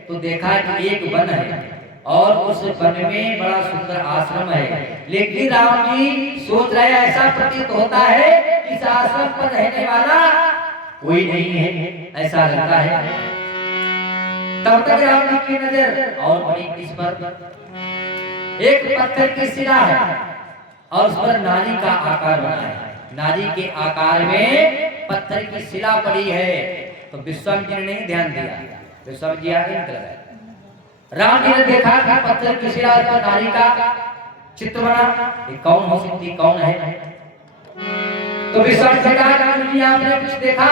तो देखा कि एक वन है और उस वन में बड़ा सुंदर आश्रम है। लेकिन राम जी सोच रहे ऐसा प्रतीत होता है कि इस आश्रम पर रहने वाला कोई नहीं है, ऐसा लगता है। तब तक राम जी की नजर और बड़ी किस पर, एक पत्थर की शिला है और उस पर नारी का आकार बना है। नारी के आकार में पत्थर की शिला पड़ी है। तो विश्वामित्र ने ध्यान दिया, विश्वामित्र जी आगे निकल गए। राम जी ने देखा कि पत्थर की शिला पर नारी का चित्र बना। ये कौन हो सकती, कौन है? तो विश्वामित्र ने कहा आपने कुछ देखा?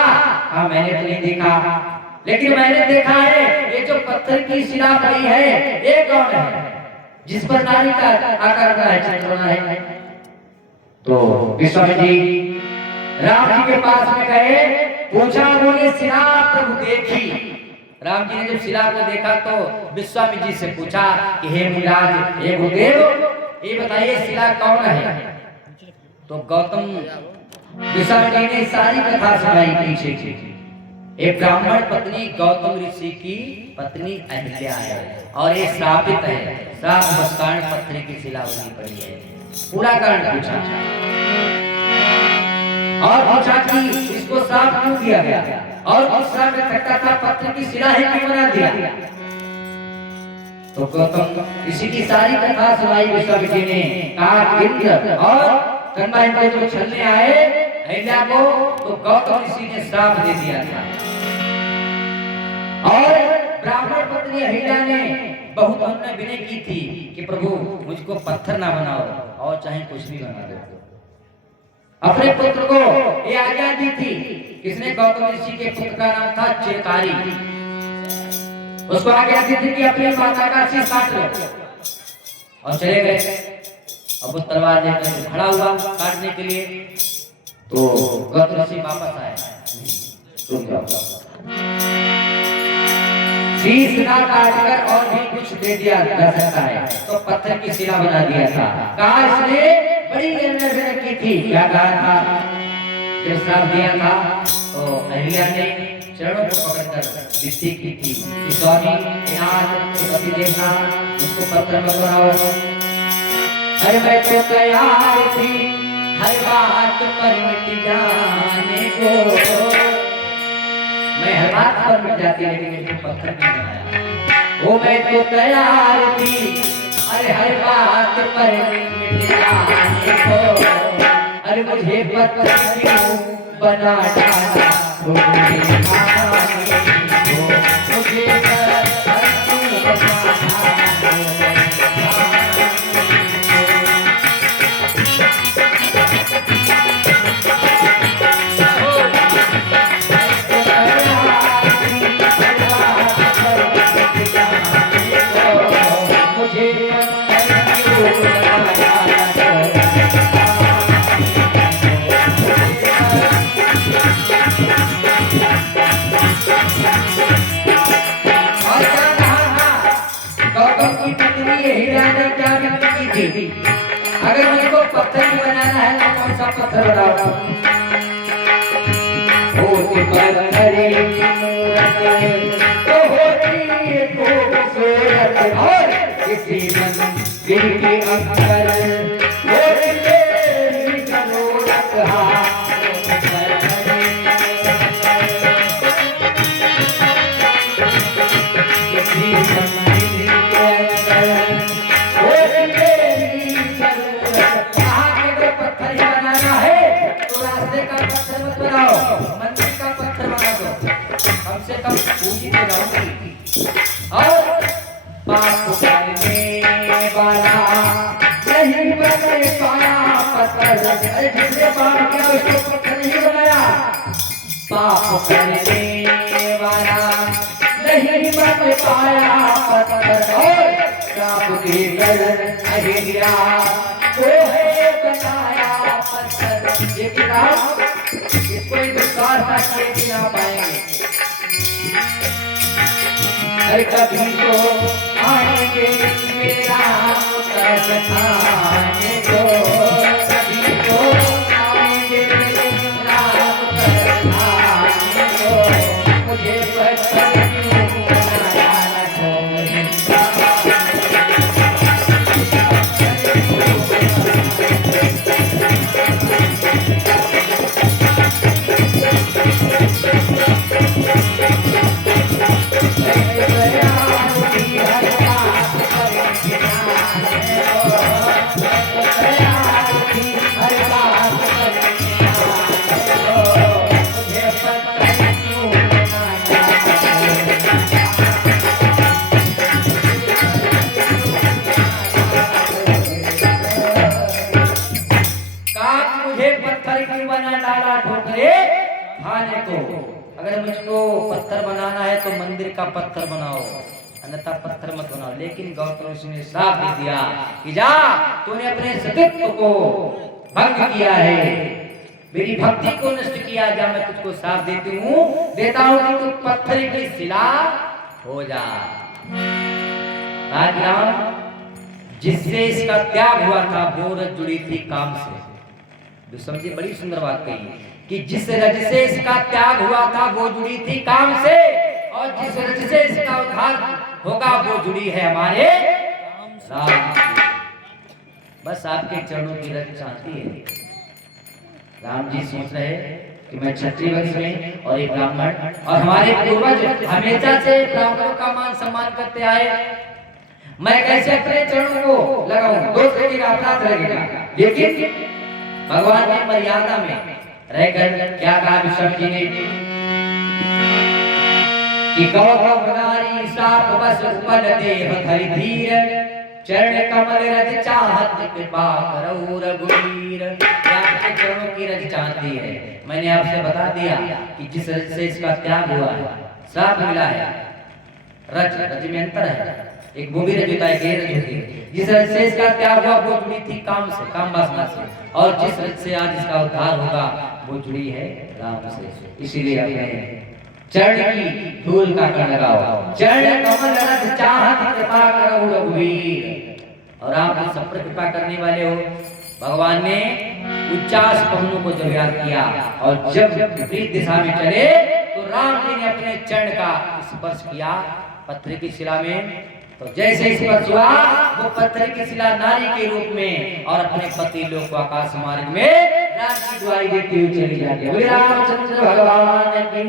हाँ मैंने तो नहीं देखा, लेकिन मैंने देखा है ये जो पत्थर की शिला पड़ी है ये कौन है जिस पर नारी का आकार का है, चित्र बना है। तो विश्वामित्र जी राम जी के पास में गए, पूछा, बोले शिला प्रभु देखी। राम जी ने जब शिला को देखा तो विश्वामित्र जी से पूछा कि हे मुनिराज, हे गुरुदेव, ये बताइए शिला कौन है? तो गौतम विश्वामित्र जी ने सारी कथा सुनाई पीछे की। एक ब्राह्मण पत्नी गौतम ऋषि की पत्नी अहिल्या है और ये श्रापित है, श्राप बस कारण पत्थर की शिला बनी पड़ी है। पूरा कारण पूछा और पूछा कि इसको श्राप क्यों दिया गया और उस श्राप में थकता था पत्थर की शिला ही क्यों बना दिया? तो गौतम इसी की सारी कथा सुनाई विश्वामित्र जी ने। कहा इंद्र और गंगा इनको जो छलने आए अहिल्या को, तो गौतम ऋषि ने श्राप दे दिया था और ब्राह्मण पत्नी अहिल्या ने बहुत हमने विनय की थी कि प्रभु मुझको पत्थर ना बनाओ और चाहे कुछ भी बना दो। अपने पुत्र को ये आज्ञा दी थी। किसने? गौतम ऋषि के पुत्र का नाम था चिरकारी। उसको आज्ञा दी थी कि अपनी माता का शीश काट लो और चले गए। अब वो तलवार लेकर खड़ा हुआ काटने के लिए, तो गौतम ऋषि वापस आए। शीश ना काटकर और भी कुछ दे दिया जा सकता है, तो पत्थर की शिला बना दिया था। कहा इसने बड़ी निर्णय की थी। क्या कहा था? जब श्राप दिया था तो अहिल्या ने चरणों को पकड़कर विनती की थी कि स्वामी इनाथ पति देखना, उसको पत्थर मत बनाओ। अरे मैं तो तैयार थी हर बात पर मिट जाने को, मैं हर बात पर मिट जाती लेकिन मुझे पत्थर नहीं बनाया। वो मैं तो तैयार थी अरे हर बात पर मिट जाने को, अरे मुझे पत्थर क्यों बना डाला? मुझे अगर मुझको पत्थर भी बनाना है तो कौन सा पत्थर बनाओ? होती पत्थर तो होती खूबसूरत और किसी मंदिर के अंदर होती मनोरथ किसी मंदिर के अंदर पत्थर, अरे जिसने पाप किया उसको पत्थर नहीं बनाया। पाप करने वाला नहीं बन पाया पत्थर, और पाप की अहिल्या वो है बनाया पत्थर। ये किताब इसको विश्वास ना किए भी ना पाएंगे। अरे कभी तो आएंगे मेरा तरस खाने को, कभी तो आएंगे मेरा तरस खाने को, मुझे पत्थर क्यों बनाया खाने को। अगर मुझको पत्थर बनाना है तो मंदिर का पत्थर बनाओ, अन्यथा पत्थर मत बनाओ। लेकिन गौतम ऋषि ने साफ दे दिया कि जा, तूने अपने सतीत्व को भंग किया है, मेरी भक्ति को नष्ट किया। जा, मैं तुझको साफ देता हूँ कि तू पत्थर की शिला हो जा। राम जिससे इसका त्याग हुआ था वो रज जुड़ी थी काम से। जो समझिए, बड़ी सुंदर बात कही कि जिस रज से इसका त्याग हुआ था वो जुड़ी थी काम से, और जिस रज से इसका उद्धार होगा वो जुड़ी है हमारे राम से। बस आपके चरणों की रज चाहती है। राम जी सोच रहे कि मैं क्षत्रिय वंश में और एक ब्राह्मण, और हमारे पूर्वज हमेशा से ब्राह्मणों का मान सम्मान करते आए, मैं कैसे अपने चरणों को लगाऊं? दोष लगेगा, अपराध लगेगा। लेकिन भगवान ने मर्यादा में रहकर क्या कहा विष्णु जी ने कि गौ नारी साप बस उपल देह धरि धीर, चरण कमल रज चाहत कृपा करऊ रघुवीर। आपके चरणों की रज चाहती है। मैंने आपसे बता दिया कि जिस रज से इसका त्याग हुआ है, श्राप मिला है। रज में अंतर है, एक वो भी रज होता है, एक रज होती है। जिस रज से इसका त्याग हुआ वो जुड़ी थी काम से, काम वासना से, और जिस रज से आज इसका उद्धार होगा वो जुड़ी है राम से। इसीलिए अपने चरण की धूल का कण लगाओ, चरण कमल रज चाहत कृपा करऊ रघुवीर। और आप जो सब पर कृपा करने वाले हो, भगवान ने 49 पवनों को जब याद किया और जब विपरीत दिशा में चले तो राम जी ने अपने चरण का स्पर्श किया पत्थर की शिला में। तो जैसे स्पर्श हुआ वो पत्थर की शिला नारी के रूप में और अपने पति लोक को आकाश मार्ग में राम की दुआई देती हुई चली जाती है। रामचंद्र भगवान की।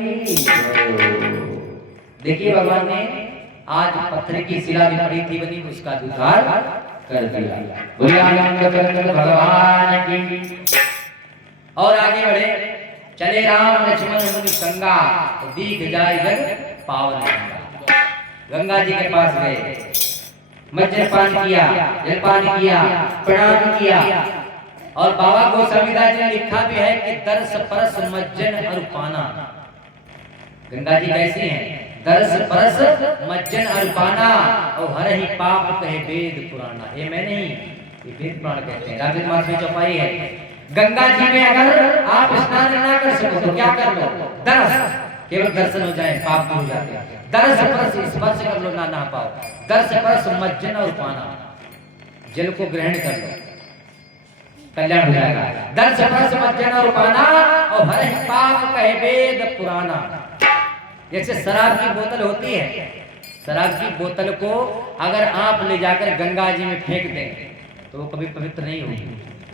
देखिए, भगवान ने आज पत्थर की शिला जो पड़ी थी बनी, उसका उद्धार कर दिया। रामचंद्र भगवान की। और आगे बढ़े, चले राम लक्ष्मण मुनि संगा, दीख जाए जग पावन गंगा। गंगा जी के पास गए, मज्जनपान किया, जलपान किया, प्रणाम किया। और बाबा गोस्वामीदास जी ने लिखा भी है कि दर्श परस मज्जन और पाना। गंगा जी कैसी हैं? दर्श परस मज्जन और पाना, और हर ही पाप कहे वेद पुराना। ये मैं नहीं, ये वेद पुराण कहते हैं, राजद मास में चौपाई है। गंगा जी में अगर आप स्नान ना कर सको तो क्या कर लो? दर्श, केवल दर्शन हो जाए, पाप दूर हो जाते हैं। दर्श परस स्पर्श कर लो, ना पाओ। दर्श परस मज्जन और पाना, जल को ग्रहण कर लो, कल्याण हो जाएगा। दर्श परस मज्जन और पाना, और हर ही पाप कहे वेद पुराना। जैसे शराब की बोतल होती है, शराब की बोतल को अगर आप ले जाकर गंगा जी में फेंक दें तो वो कभी पवित्र नहीं होगी,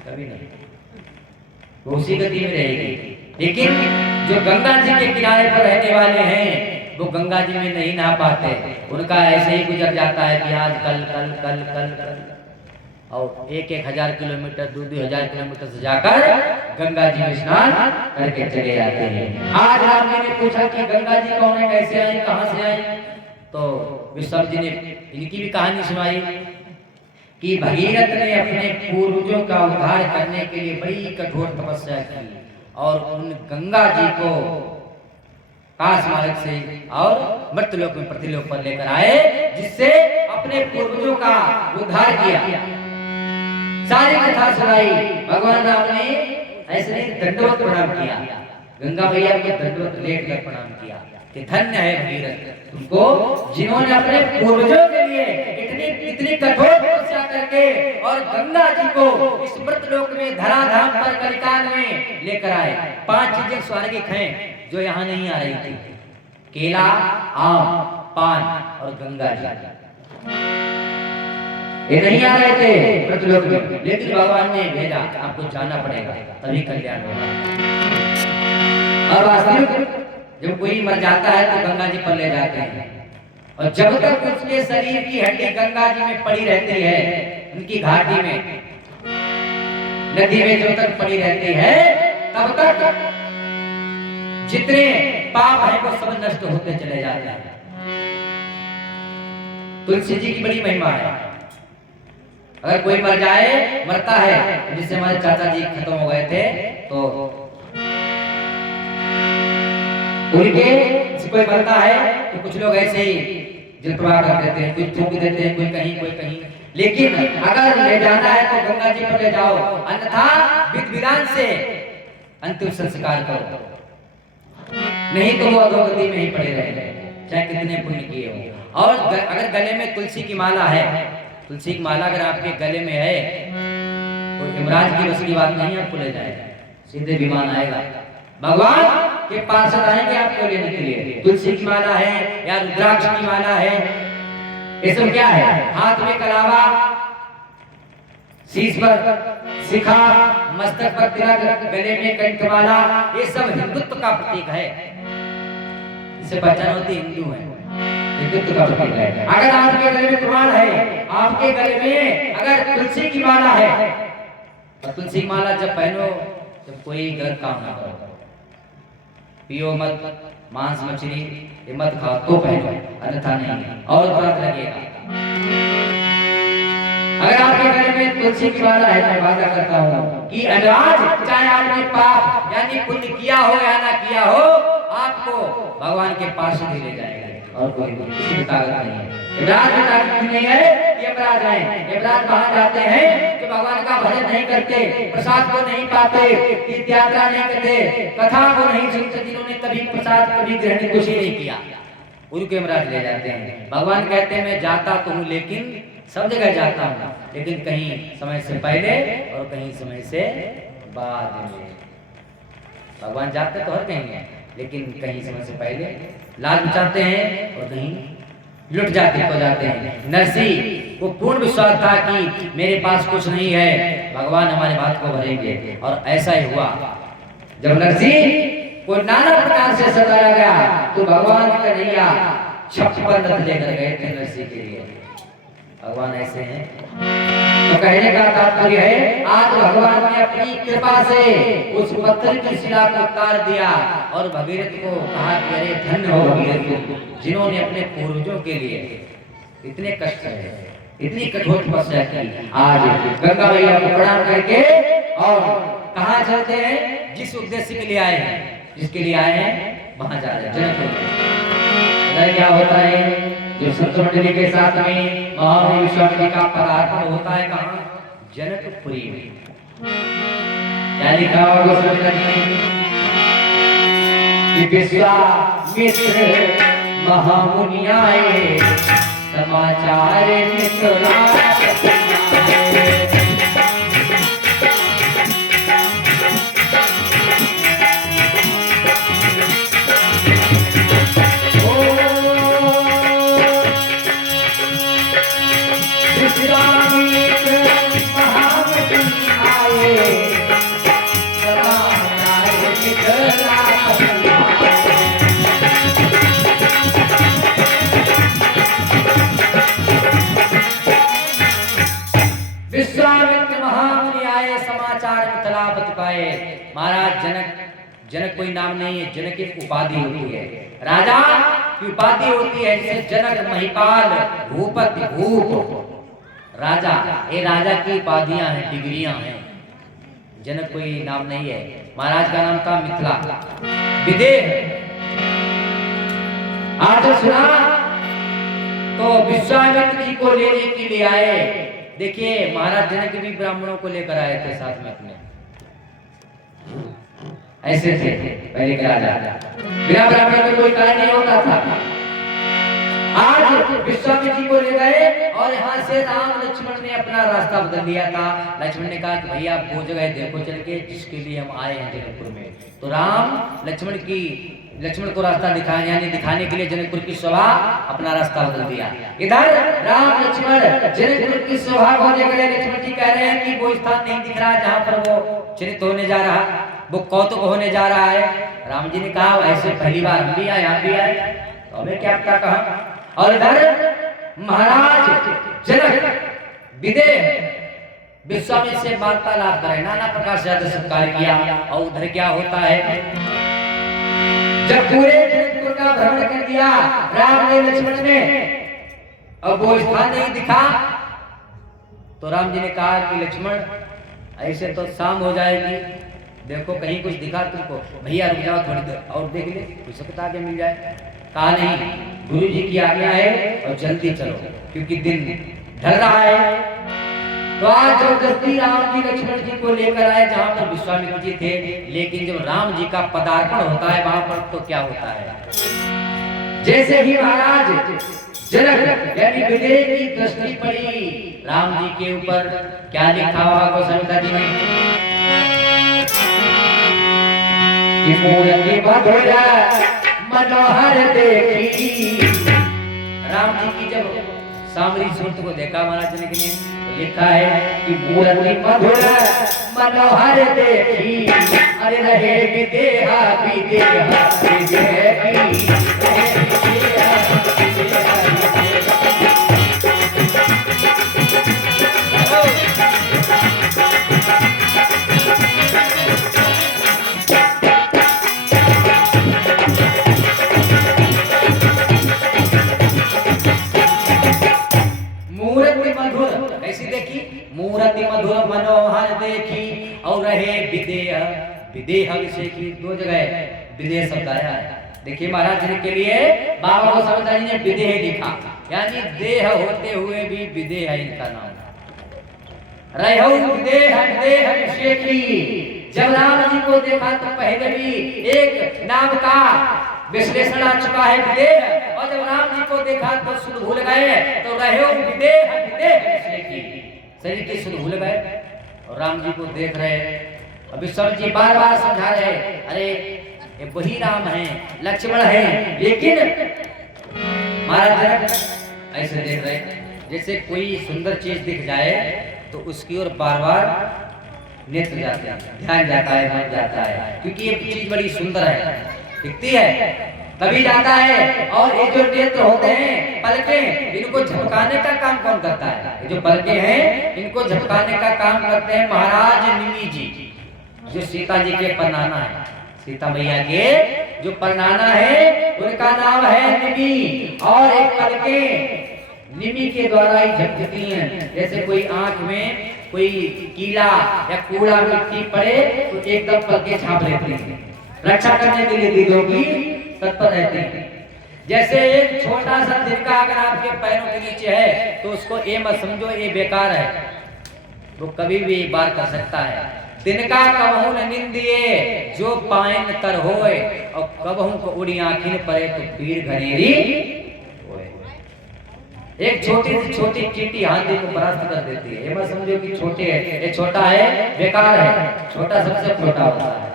कभी नहीं, वो उसी गति में रहेगी। लेकिन जो गंगा जी के किनारे पर रहने वाले हैं वो गंगा जी में नहीं नहा पाते, उनका ऐसे ही गुजर जाता है कि आज कल कल कल कल कल, और 1,000 किलोमीटर 2,000 किलोमीटर से जाकर गंगा जी में स्नान करके चले जाते हैं। आज राम जी ने पूछा कि गंगा जी कौन है, कैसे आई, कहां से आई? तो विष्णु जी ने इनकी भी कहानी सुनाई कि भगीरथ ने अपने पूर्वजों का उद्धार करने के लिए बड़ी कठोर तपस्या की और उन गंगा जी को काश मार्ग से और मर्त्यलोक में प्रतिलोक पर लेकर आए, जिससे अपने पूर्वजों का उद्धार किया। सारी कथा सुनाई। भगवान राम ने ऐसे नहीं दंडवत प्रणाम किया, गंगा मैया को दंडवत लेट कर प्रणाम किया कि धन्य है भगीरथ तुमको, जिन्होंने अपने पूर्वजों के लिए इतनी कठोर तपस्या करके और गंगा जी को इस मृतलोक में धराधाम पर कलिकाल में लेकर आए। 5 चीजें स्वर्गिक हैं जो यहाँ नहीं आ रही थी, केला, आम, पान और गंगा जी, ये नहीं आ रहे थे मृतलोक में, लेकिन भगवान ने भेजा आपको जाना पड़ेगा तभी कल्याण होगा। और वास्तविक जब कोई मर जाता है तो गंगा जी पर ले जाते हैं, और जब तक उसके शरीर की हड्डी गंगा जी में पड़ी रहती है, उनकी घाटी में नदी में जब तक पड़ी रहती है, तब तक जितने पाप है वो सब नष्ट होते चले जाते हैं। तुलसी जी की बड़ी महिमा है। अगर कोई मर जाए, मरता है, जिससे हमारे चाचा जी खत्म हो गए थे, तो उनके कोई मरता है तो कुछ लोग ऐसे ही जल प्रवाह कर देते हैं, कुछ थूक देते हैं, कोई कहीं कोई कहीं, लेकिन अगर ले जाना है तो गंगा जी पर ले जाओ, अन्यथा विधि विधान से अंतिम संस्कार करो, नहीं तो वो अधोगति में ही पड़े रहे, चाहे कितने पुण्य किए हो। और अगर गले में तुलसी की माला है, तुलसी की माला अगर आपके गले में है तो यमराज की बस की बात नहीं, आपको ले जाएगा, सीधे विमान आएगा, भगवान के पास आएंगे आपको लेने के लिए। तुलसी की माला है या रुद्राक्ष की माला है, ये सब क्या है? हाथ में कलावा, शीश पर शिखा, मस्तक पर तिलक, गले में कंठमाला, ये सब हिंदुत्व का प्रतीक है, इससे पहचान होती हिंदू है, हिंदुत्व का प्रतीक है। अगर आपके गले में प्रमाण है, आपके गले में अगर तुलसी की माला है, तो तुलसी की माला जब पहनो जब कोई गलत काम ना करो, पियो मत, मांस मछली ये मत खाओ तो पहनो, अन्यथा नहीं, और अपराध लगेगा। अगर आपके गले में तुलसी की माला है, मैं वादा करता हूँ कि अनुराज चाहे आपने पाप यानी पुण्य किया हो या ना किया हो, आपको भगवान के पास ही ले जाएगा, और कोई किसी की ताकत नहीं है। यमराज की ताकत नहीं है, यमराज आए, यमराज बाहर जाते हैं कि भगवान का भजन नहीं करते, प्रसाद को नहीं पाते, तीर्थ यात्रा नहीं करते, कथा को नहीं सुनते, जिन्होंने कभी प्रसाद कभी ग्रहण कुछ ही नहीं किया, उनको यमराज ले जाते हैं। भगवान कहते हैं मैं जाता तो हूँ, लेकिन सब जगह जाता हूँ, लेकिन कहीं समय से पहले और कहीं समय से बाद में। भगवान जाते तो हर कहीं है, लेकिन कहीं समय से पहले लाल बचाते हैं और कहीं लुट जाते हो जाते हैं। नरसिंह को पूर्ण विश्वास था कि मेरे पास कुछ नहीं है, भगवान हमारे बात को भरेंगे, और ऐसा ही हुआ। जब नरसिंह को नाना प्रकार से सताया गया तो भगवान कन्हैया 56 रथ लेकर गए थे नरसिंह के लिए। भगवान ऐसे हैं, तो कहने का तात्पर्य है आज भगवान ने अपनी कृपा से उस पत्थर की शिला को उतार दिया और भगीरथ को कहा कि अरे धन्य हो भगीरथ, जिन्होंने अपने पूर्वजों के लिए इतने कष्ट सहे, इतनी कठोर तपस्या की। आज गंगा मैया को प्रणाम करके और कहाँ चलते हैं? जिस उद्देश्य के लिए आए हैं, जिसके लिए आए हैं वहां जा रहे हैं। जनकपुर क्या होता है? जो संत मंडली के साथ में महावीर विश्वामित्र का पदार्पण होता है कहाँ? जनकपुरी में। क्या लिखा होगा कि विश्वामित्र महामुनि आए, समाचार महाराज जनक कोई नाम नहीं है, जनक एक उपाधि होती है, राजा की उपाधि होती है, जैसे जनक, महिपाल, भूपति, भूप, राजा, ये राजा की उपाधियां हैं, डिग्रियां हैं। जनक कोई नाम नहीं है। महाराज का नाम था मिथिला विदेह। आज सुना तो विश्वामित्र जी को लेने के लिए आए। देखिए महाराज जनक भी ब्राह्मणों को लेकर आए थे साथ में अपने। ऐसे थे पहले के राजा, बिना ब्राह्मण के कोई कार्य नहीं होता था। आज विश्वामित्र जी को ले गए और यहाँ से राम लक्ष्मण ने अपना रास्ता बदल दिया था। लक्ष्मण ने कहा कि भैया आप वो जगह देखो चल के जिसके लिए हम आए हैं जनकपुर में। तो राम लक्ष्मण को रास्ता दिखाया, यानी दिखाने के लिए जनकपुर की शोभा अपना रास्ता बदल दिया। इधर राम लक्ष्मण जनकपुर की शोभा को देख रहे। लक्ष्मण जी कह रहे हैं कि वो स्थान नहीं दिख रहा जहाँ पर वो चरित होने जा रहा, वो कौतुक होने जा रहा है। राम जी ने कहा ऐसे पहली बार हम भी आए, यहाँ भी आए, तो हमें क्या पता कहा। और इधर महाराज जनक विदेह विश्वामित्र से वार्तालाप करे, नाना प्रकार से आदर सत्कार किया। और उधर क्या होता है, जब पूरे जनकपुर का भ्रमण कर दिया राम ने लक्ष्मण ने, अब वो स्थान नहीं दिखा, तो राम जी ने कहा कि लक्ष्मण ऐसे तो शाम हो जाएगी, देखो कहीं कुछ दिखा तुमको, भैया रुक जाओ थोड़ी देर और देख ले, कुछ सकता आगे मिल जाए। कहा नहीं, गुरु जी की आज्ञा है और जल्दी चलो क्योंकि दिन ढल रहा है। तो आज जबरदस्ती राम जी लक्ष्मण जी को लेकर आए जहां पर विश्वामित्र जी थे। लेकिन जब राम जी का पदार्पण होता है वहां पर तो क्या होता है, जैसे ही महाराज जनक यानी विदेह की दृष्टि पड़ी राम जी के ऊपर, क्या लिखा हुआ गोस्वामी जी ने कि मूर्ति मधुर मनोहर देखी। राम जी की जब सामरी सूरत को देखा महाराज जनक ने, तो लिखा है कि मूर्ति मधुर मनोहर देखी, अरे रहे विदेहा विदेहा विदेही। मूर्ति मधुर मनोहर देखी और रहे विदेह, विदेह विषय की दो जगह विदेह शब्द आया है। देखिए महाराज जी के लिए बाबा गोस्वामी जी ने विदेह लिखा, यानी देह होते हुए भी विदेह है इनका नाम। रहो विदेह विदेह विषय की। जब राम जी को देखा तो पहले भी एक नाम का विश्लेषण आ चुका है विदेह, और जब राम जी को देखा तो सुध भूल गए, तो रहो विदेह विदेह विषय की, शरीर की सुध भूल गए और राम जी को देख रहे। अब विश्वामित्र जी बार बार समझा रहे, अरे ये वही राम है, लक्ष्मण है, लेकिन महाराज जनक ऐसे देख रहे जैसे कोई सुंदर चीज दिख जाए तो उसकी ओर बार बार नेत्र जाते हैं, ध्यान जाता है, मन जाता है, क्योंकि ये चीज बड़ी सुंदर है, दिखती है तभी जाता है। और ये जो नेत्र होते हैं पलकें, इनको झपकाने का काम कौन करता है? ये जो पलकें हैं इनको झपकाने का काम करते हैं महाराज निमि जी, जो सीता जी के परनाना है। सीता मैया के जो परनाना है उनका नाम है निमि। और एक पलकें निमि के द्वारा ही झपकती हैं। जैसे कोई आंख में कोई कीड़ा या कूड़ा मिट्टी पड़े तो एकदम पलकें छाप लेती हैं, रक्षा करने के लिए दीदों की तत्पर रहते हैं। जैसे एक छोटा सा तिनका अगर आपके पैरों के नीचे है तो उसको ये मत समझो ये बेकार है, वो कभी भी एक बार कर सकता है। तिनका कबहू न निंदिए जो पाइन तर होए, और कबहू को उड़ी आँखिन पड़े तो पीर घनेरी होए। एक छोटी सी छोटी चींटी हाथी को परास्त कर देती है, ये मत समझो कि छोटे है, ये छोटा है बेकार है, छोटा सबसे छोटा होता है।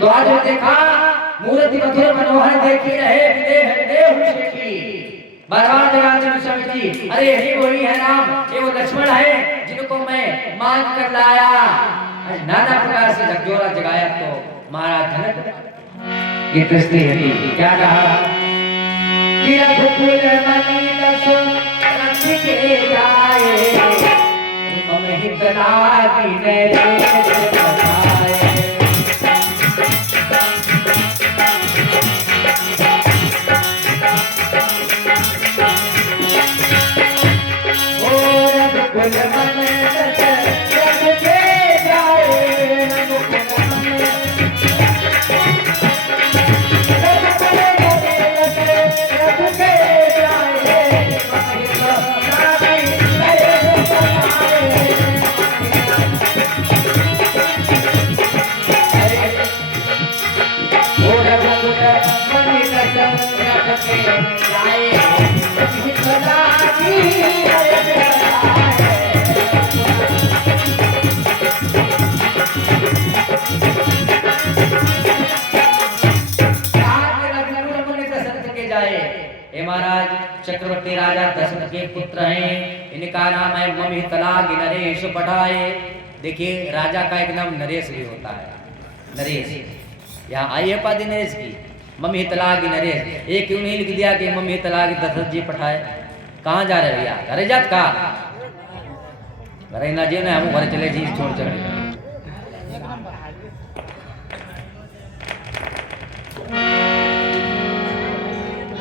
तो आज देखा मूर्ति मधुर मनोहर देखी रहे विदेह विदेह विषय की। बार-बार जगाते विश्वामित्र जी, अरे यही वही है राम, ये वो लक्ष्मण है जिनको मैं मांग कर लाया। नाना प्रकार से झकझोरा जगाया तो महाराज जनक की दृष्टि हटी। क्या कहा कि रघुकुल मणि दसो रथ के जाए, तुम हित लागी ने मुकुल मन जग के जाए महाराज चक्रवर्ती राजा दशरथ के पुत्र हैं, इनका नाम है ममितलाग नरेश पठाए। देखिए राजा का एक नाम नरेश भी होता है, नरेश। यहाँ आई है पादी नरेश की, ममितलाग नरेश। एक क्यों नहीं लिख दिया कि ममितलाग दशरथ जी पठाए? कहाँ जा रहे भैया? घरे जात का घरे ना जी, हम घर चले जी छोड़ चले।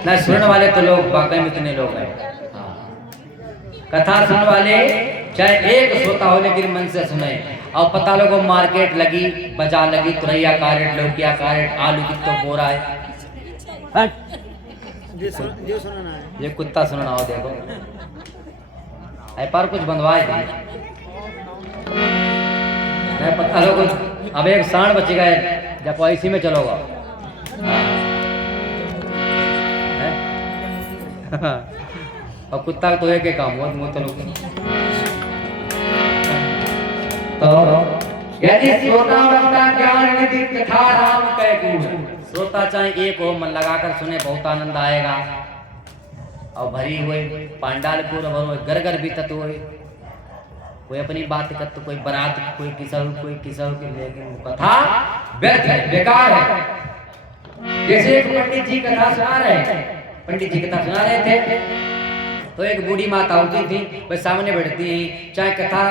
ना सुनने वाले तो लोग बाकी में इतने लोग हैं। कथा सुनने वाले चाहे एक श्रोता हो लेकिन मन से सुने। और पता लोगों मार्केट लगी, बाजार लगी, तुरैया का रेट, लौकिया का रेट, आलू कितना बोरा है। ये कुत्ता सुनना हो देखो पर कुछ बंधवाए थे मैं पता लोगों। अब एक सांड बच गए जब इसी में चलोगा। और कुत्ता तो है के काम हो तो यदि श्रोता बनता ज्ञान निधि कथा राम कह गुण। श्रोता चाहे एक हो, मन लगाकर सुने, बहुत आनंद आएगा। और भरी हुए पांडाल पूर्व घर घर बीतत हुए, कोई अपनी बात कर तो कोई बारात, कोई किसा की, लेकिन कथा व्यर्थ है, बेकार है। जैसे एक पंडित जी कथा सुना रहे थे, पंडित जी कथा सुना रहे थे तो एक बूढ़ी माता होती थी, वह सामने बैठती थी। चाहे कथा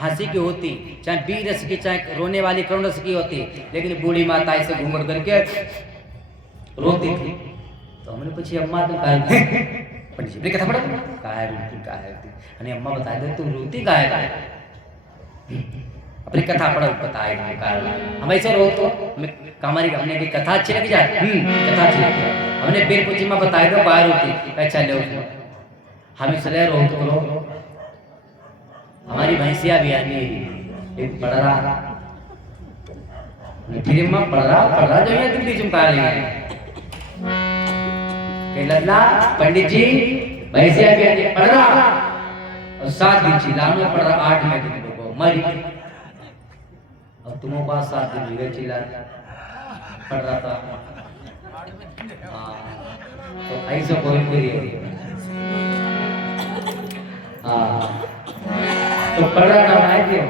हंसी की होती, चाहे बीर रस की, चाहे रोने वाली करुण रस की होती, लेकिन बूढ़ी माता ऐसे घूंघट करके रोती थी। तो हमने पूछी अम्मा तुम काहे पंडित जी कथा पढ़ा काहे रोती काहे रोती? अरे अम्मा बता दे तुम रोती काहे काहे? अपनी कथा पढ़ो बताए हम ऐसे रो तो हमारी हमने की कथा अच्छी लगी जाए। कथा अच्छी लगी हमने फिर पूछी माँ बताए दो बाहर होती। अच्छा लो हम इसलिए रो तो रो, हमारी भैंसिया भी आनी एक पढ़ रहा फिर माँ पढ़ रहा जो ये दिल्ली चुमका लेंगे लल्ला पंडित जी भैंसिया भी आनी पढ़ रहा और 7 दिन चिल्लानो पढ़ रहा 8 में दिन को मरी और तुम्हारे पास 7 दिन भी चिल्ला पढ़ रहा था। तो ऐसा कोई करिए तो पढ़ रहा ना है क्यों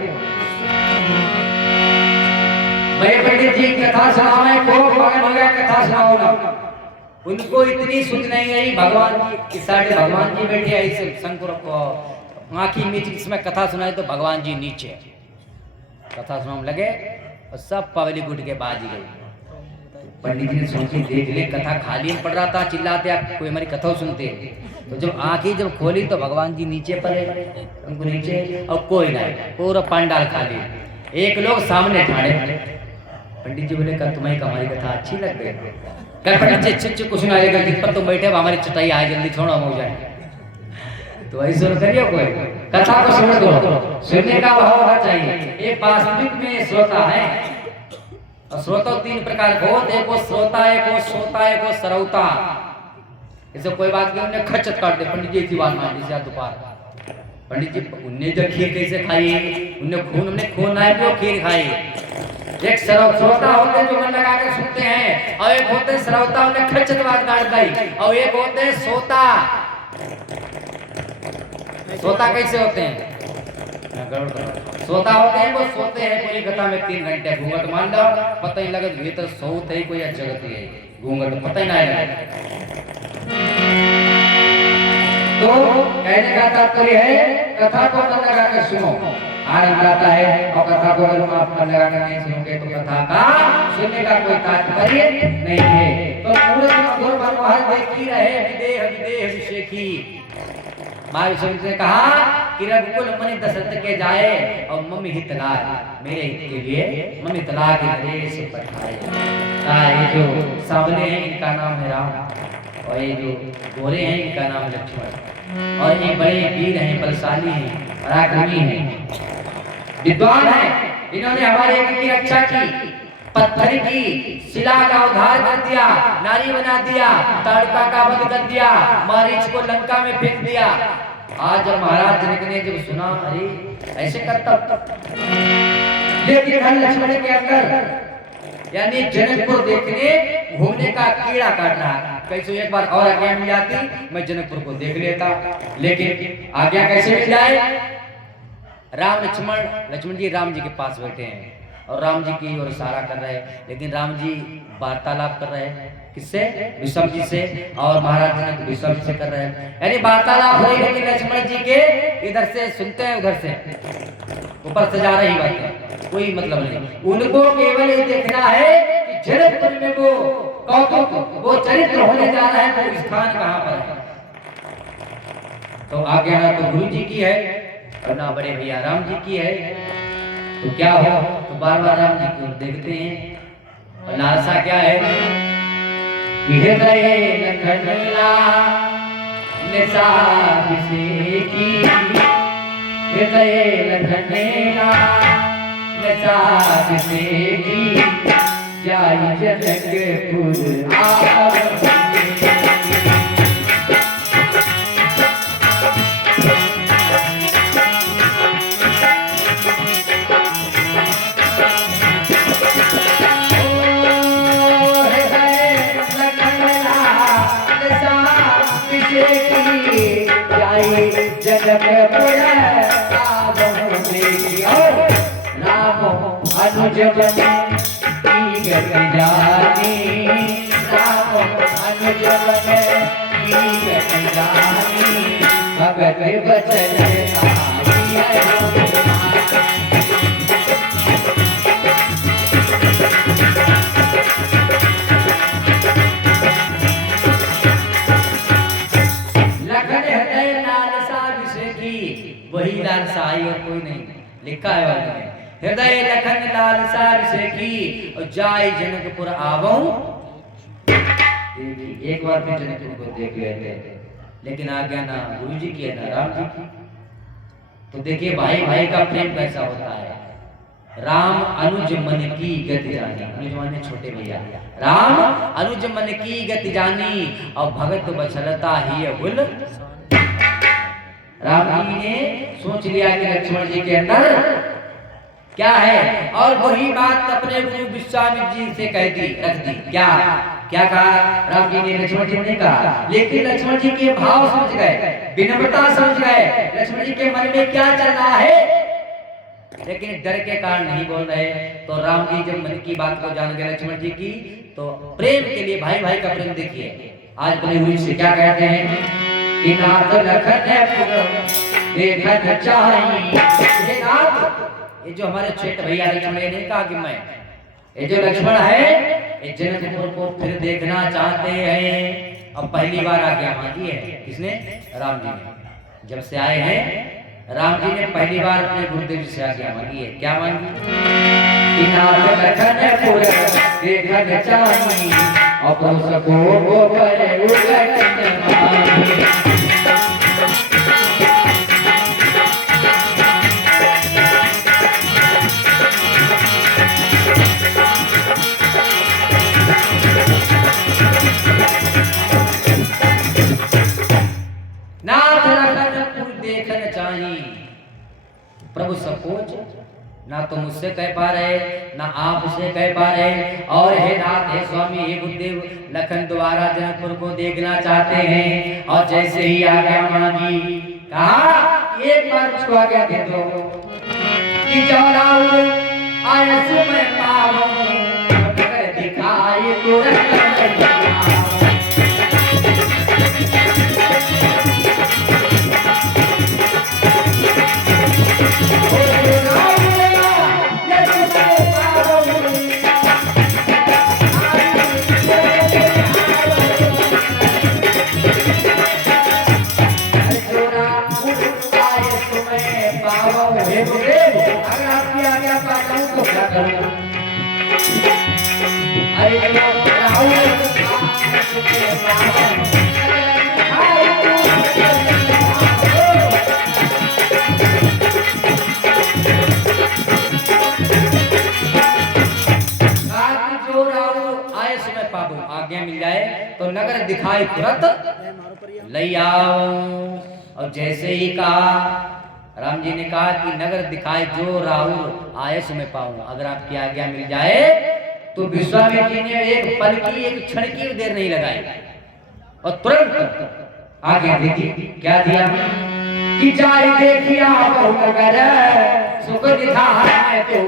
भाई पंडित जी कथा सुनाओ को मगर कथा सुनाओ ना। उनको इतनी सुध नहीं आई भगवान की साइड भगवान जी बैठे ऐसे शंकर को आंखी मीच इसमें कथा सुनाई तो भगवान जी नीचे कथा सुनाने लगे और सब पवली गुट के बाज गई। पंडित जी ने सोची देख ले कथा खाली पढ़ रहा था चिल्लाते कोई हमारी कथा सुनते। तो जब आंखें जब खोली तो भगवान जी नीचे पड़े उनको नीचे और कोई नहीं पूरा पंडाल खाली। एक लोग सामने ठाड़े। पंडित जी बोले तुम्हें हमारी कथा अच्छी लग गई? क्या पंडित जी अच्छे कुछ ना आएगा जिस पर तुम बैठे हमारी चटाई आए जल्दी छोड़ो हो जाए। तो ऐसा करिए कोई कथा को सुन दो, सुनने का भाव होना चाहिए। एक वास्तविक में श्रोता है और श्रोता 3 प्रकार के होते, एक वो श्रोता, एक वो श्रोता, एक वो सरौता। ऐसे कोई बात नहीं उन्हें खच्चत काट दे पंडित जी की बात मान लीजिए दोपहर पंडित जी उन्हें जो खीर कैसे खाई उन्हें खून आए वो खीर खाई। एक श्रोता होते जो मन लगा कर सुनते हैं और एक होते श्रोता उन्हें खच्चत बात काट दी और एक होते श्रोता। श्रोता कैसे होते हैं? सोता होते हैं वो सोते हैं पूरी कथा में 3 घंटे घूंघट मान लो पता ही लगे भीतर सोत है कोई जगत है घूंघट पता ही नहीं लगे। तो कहने का तात्पर्य है कथा को मन लगा कर सुनो आनंद आता है और कथा को अगर आप मन लगा कर नहीं सुनोगे तो कथा का सुनने का कोई तात्पर्य नहीं है। तो पूरे मधुर मनोहर देखी रहे विदेह विदेह विषेखी। महावीर ने कहा कि रघुकुल मुनि दशरथ के जाए और मम्मी हित लाए, मेरे हित के लिए मम्मी तला के नरेश पठाए। ये जो सामने हैं इनका नाम है राम, और ये जो गोरे हैं इनका नाम लक्ष्मण, और ये बड़े वीर हैं, बलशाली हैं, पराक्रमी हैं, विद्वान हैं। इन्होंने हमारे एक की रक्षा की, पत्थर की शिला का उद्धार कर दिया, नारी बना दिया, ताड़का का वध कर दिया, मारीच को लंका में फेंक दिया। आज जब महाराज जनक ने जब सुना, अरे ऐसे करता, लेकिन लक्ष्मण के अंदर यानी जनकपुर देखने घूमने का कीड़ा काट रहा। कैसे एक बार और आज्ञा मिल जाती, मैं जनकपुर को देख लेता, लेकिन आज्ञा कैसे मिल जाए? राम लक्ष्मण जी राम जी के पास बैठे हैं और राम जी की ओर इशारा कर रहे हैं, लेकिन राम जी वार्तालाप कर रहे हैं किससे? विषम जी से, और महाराज जनक विषम जी से कर रहे हैं, यानी वार्तालाप हो रही है, लेकिन लक्ष्मण जी के इधर से सुनते हैं, उधर से ऊपर से जा रही बातें, कोई मतलब नहीं। उनको केवल ये देखना है कि जनकपुर में वो कौतुक, वो चरित्र होने जा रहा है, वो स्थान कहाँ पर है। तो आज्ञा ना तो गुरु जी की है और ना बड़े भैया राम जी की है, तो क्या हो? तो बार बार राम जी की ओर देखते हैं, और लालसा क्या है? हृदय लखनला निसाबिसे की, हृदय लखनला निसाबिसे की, जाई जनकपुर आवत। अनुज बने की गति जानी, राम अनुज बने की गति जानी, भगत बचन आई है। लखन हृदय लालसा विषय की, वही लालसा आई और कोई नहीं, लिखा है वाले ने, हृदय लखन लालसा विषय की, और जाय जनकपुर आवऊं। एक बार फिर जनकपुर को देख लेते, लेकिन आज्ञा ना गुरु जी की है ना राम जी की। तो देखिए भाई भाई का प्रेम कैसा होता है। राम अनुज मन की गति जानी, अनुज माने छोटे भैया, राम अनुज मन की गति जानी, और भगत बछलता ही अबुल। राम जी ने सोच लिया कि लक्ष्मण जी के अंदर क्या है, और वही बात अपने गुरु विश्वामित्र जी से कह दी, रख दी। क्या क्या कहा राम जी ने? लक्ष्मण जी ने कहा, लेकिन लक्ष्मण जी के भाव समझ गए, विनम्रता समझ गए, लक्ष्मण जी के मन में क्या चल रहा है, लेकिन डर के कारण नहीं बोल रहे। तो राम जी जब मन की बात को जान गए लक्ष्मण जी की, तो प्रेम के लिए, भाई भाई का प्रेम देखिए, आज बने हुई से क्या कहते हैं कि नाथ लखन देखन चाहिए। ये जो हमारे छोटे भैया लक्ष्मण ने कहा कि मैं, ये जो लक्ष्मण है ये जनकपुर को फिर देखना चाहते हैं। अब पहली बार आज्ञा मांगी है किसने? राम जी ने। जब से आए हैं राम जी ने पहली बार अपने गुरुदेव जी से आज्ञा मांगी है। क्या मांगी? लखनपुर देखन चाहिए अपन सको करे देखना चाहिए। प्रभु सकोच ना तो मुझसे कह पा रहे ना आप उसे कह पा रहे, और हे नाथ हे स्वामी हे गुरुदेव, लखन द्वारा जनकपुर को देखना चाहते हैं। और जैसे ही आज्ञा मांगी, कहा एक बार उसको आज्ञा दे दो कि चौराऊ आयस में पावो दिखाई तुरंत। करूं। अरे राहुल आज्ञा मिल जाए तो नगर दिखाई तुरंत लई आओ। और जैसे ही कहा, राम जी ने कहा कि नगर दिखाई जो राहुल आए सो मैं पाऊंगा, अगर आपकी आज्ञा मिल जाए तो विश्वामित्र जी ने एक पल की, एक क्षण की देर नहीं लगाई और तुरंत आज्ञा दी। क्या दिया कि जाए देखिया बहु नगर सुख दिखाए तो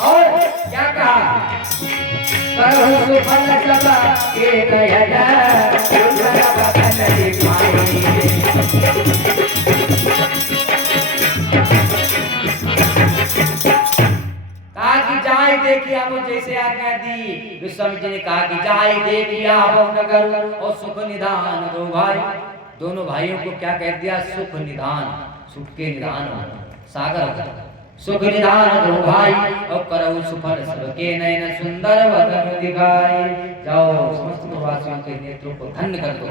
और क्या कहा फल सब एक कहा कि जाए देखिए आप, जैसे आज्ञा दी विश्वामित्र जी ने कहा कि जाए देखिए आप नगर और सुख निधान दो भाई। दोनों भाइयों को क्या कह दिया? सुख निधान, सुख के निधान सागर सुख निधान दो भाई और करऊ सुफल सबके नयन सुंदर वदन दिखाई। जाओ समस्त प्रवासियों के नेत्रों को धन्य कर दो,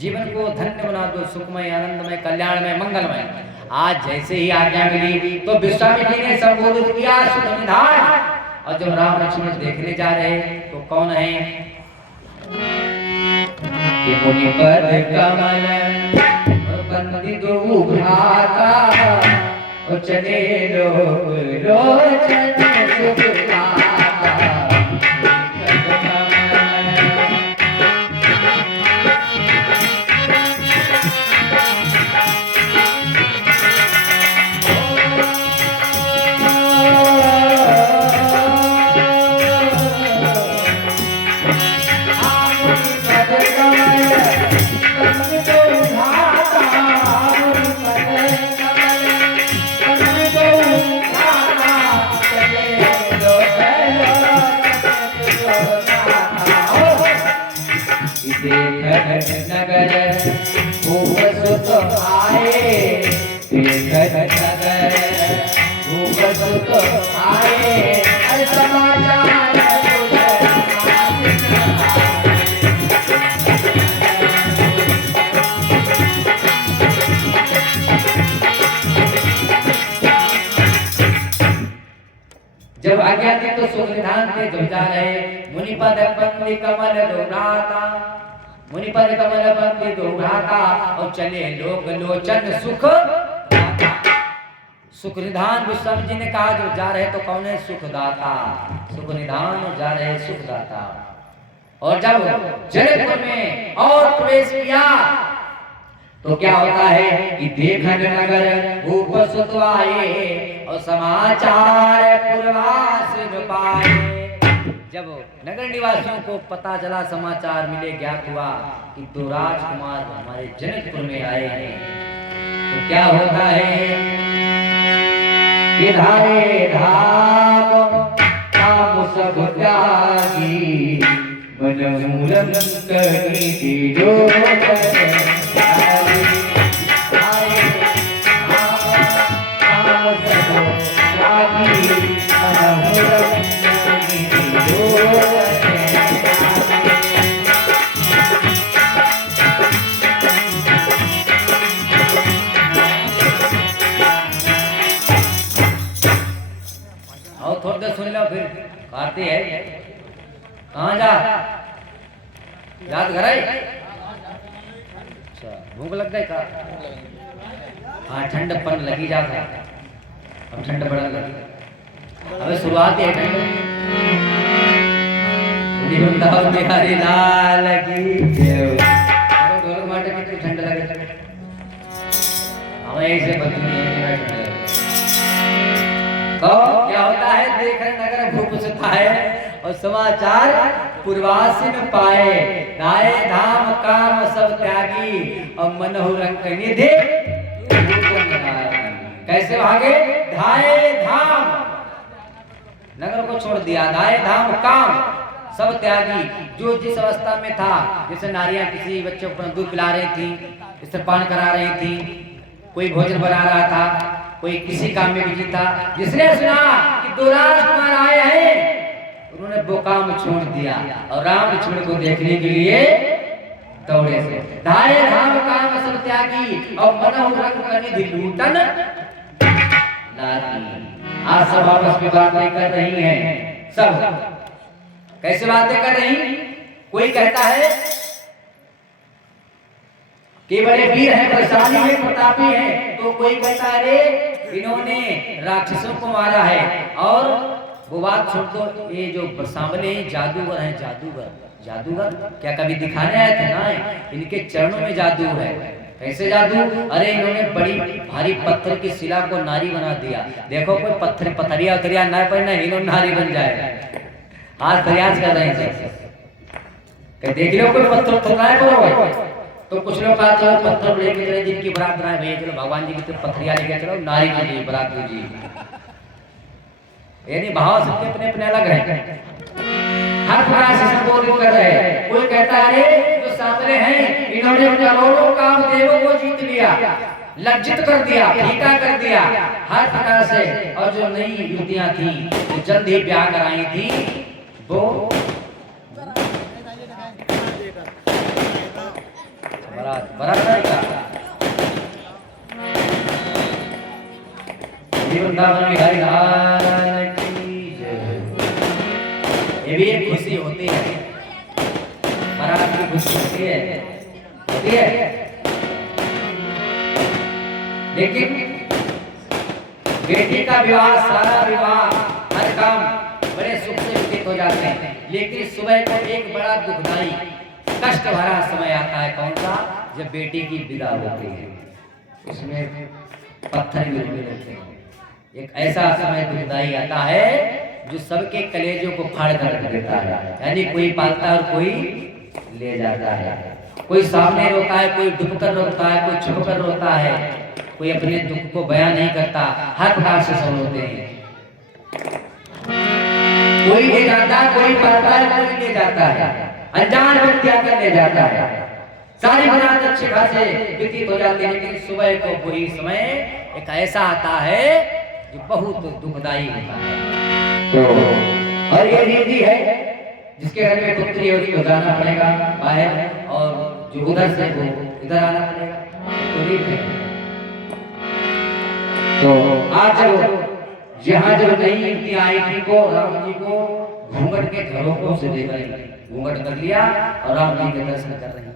जीवन को धन्य बना दो, सुखमय आनंदमय कल्याणमय मंगलमय। आज जैसे ही आज्ञा मिली तो विश्वामित्र जी ने संबोधित किया सुख निधान। और जब राम लक्ष्मण देखने जा रहे तो कौन है कि मुनि पद कमल बंदी दो भ्राता चले लोग लोचन सुखदाता। नगर खूब सुख आए, नगर खूब सुख आए, समाचार जब आज्ञा दी तो सुख निधान से जब जा रहे मुनिपद बंदी कमल दोहराता, मुनिपद कमल बंदी दोहराता और चले लोग लोचन सुख सुख निधान। विश्वामित्र जी ने कहा जो जा रहे तो कौन है? सुखदाता, सुख निधान जा रहे सुखदाता। और जब जनकपुर में और प्रवेश किया तो क्या होता है कि देखन नगर भूप सुत आए और समाचार पुरवास पाए। जब नगर निवासियों को पता चला, समाचार मिले, ज्ञात हुआ कि दो राजकुमार हमारे जनकपुर में आए हैं, तो क्या होता है कि धारे धाम काम सब त्यागी मनमूलम करी दीजो थोड़ी देर सुन लो फिर आरती है। कहाँ जा याद कराई? अच्छा भूख लग गई का? हाँ ठंडपन लगी जाता, अब ठंड बढ़ लगी। अबे शुरुआत है ठंड बिहारी लाल की ढोलक माटे कितनी ठंड लगे, हमें ऐसे बदली तो क्या होता है? देख रहे नगर भूप सुता है और समाचार पूर्वासी में पाए, राय धाम काम सब त्यागी और मनहु रंग निधि। कैसे भागे? धाये धाम, नगर को छोड़ दिया। धाये धाम काम सब त्यागी, जो जिस अवस्था में था, जैसे नारियां किसी बच्चे को दूध पिला रही थी, स्तनपान करा रही थी, कोई भोजन बना रहा था, कोई किसी काम में बिजी था, जिसने सुना कि 2 राजकुमार आए हैं, उन्होंने वो काम छोड़ दिया और राम लक्ष्मण को देखने के लिए दौड़े से। धाये धाम काम सब त्यागी और मनोह रंग कनि लूटन लागी। आज सब आपस में बातें कर रही हैं, सब कैसे बातें कर रही? कोई कहता है कि बड़े वीर हैं, बलशाली हैं, प्रतापी हैं, तो कोई कहता है रे इन्होंने राक्षसों को मारा है। और वो बात छोड़ दो, ये जो सामने जादूगर हैं, जादूगर क्या कभी दिखाने आए थे? ना, इनके चरणों में जादू है। कैसे जादू? अरे इन्होंने बड़ी भारी पत्थर की शिला को नारी बना दिया। देखो कोई पत्थरिया उतरिया ना पर ना इन्होंने नारी बन जाए। आज प्रयास कर रहे हैं, देख लो कोई पत्थर उतरना है तो कुछ लोग कहते हैं पत्थर लेके चले, जिनकी बारात बनाए भैया चलो भगवान जी की तरफ पत्थरिया लेके चलो, नारी के लिए बारात जी, यानी भाव सबके अपने अपने अलग है, हर प्रकार से संबोधित कर रहे हैं। कोई कहता है जो सामने हैं इन्होंने करोड़ों कामदेवों को जीत लिया, लज्जित कर दिया, फीका कर दिया हर प्रकार से। और जो नई युवतियां थी जो जल्द ही ब्याह कराई थी वो बराबर का वृंदावन बिहारी लाल की जय। ये भी एक खुशी होती है, बारात की खुशी होती है। लेकिन बेटी का विवाह, सारा विवाह, हर काम बड़े सुख से व्यतीत हो जाते हैं। लेकिन सुबह को एक बड़ा दुखदाई कष्ट भरा समय आता है। कौन सा? जब बेटी की विदा होती है, उसमें पत्थर गिरने लगते हैं। एक ऐसा समय दुखदाई आता है जो सबके कलेजों को फाड़ कर रख देता है। यानी कोई पालता है और कोई ले जाता है, कोई सामने रोता है, कोई डूब कर रोता है, कोई छुप कर रोता है, कोई अपने दुख को बयान नहीं करता। हर प्रकार से सब रोते हैं, कोई ले जाता है, कोई पालता है, कोई ले जाता है, अनजान व्यक्ति आकर ले जाता है। सारी बारात अच्छे खासे व्यतीत हो जाती है। लेकिन सुबह को वही समय एक ऐसा आता है जो बहुत दुखदाई होता है। तो और ये विधि है जिसके घर में पुत्री है उसको जाना पड़ेगा बाहर, और जो उधर से वो इधर आना पड़ेगा। तो रीत है। तो आज यहाँ जो नई युवतियां आई थी को राम जी को घूंघट के झरोखों से देख रही, घूंघट कर लिया और राम जी के दर्शन कर रही।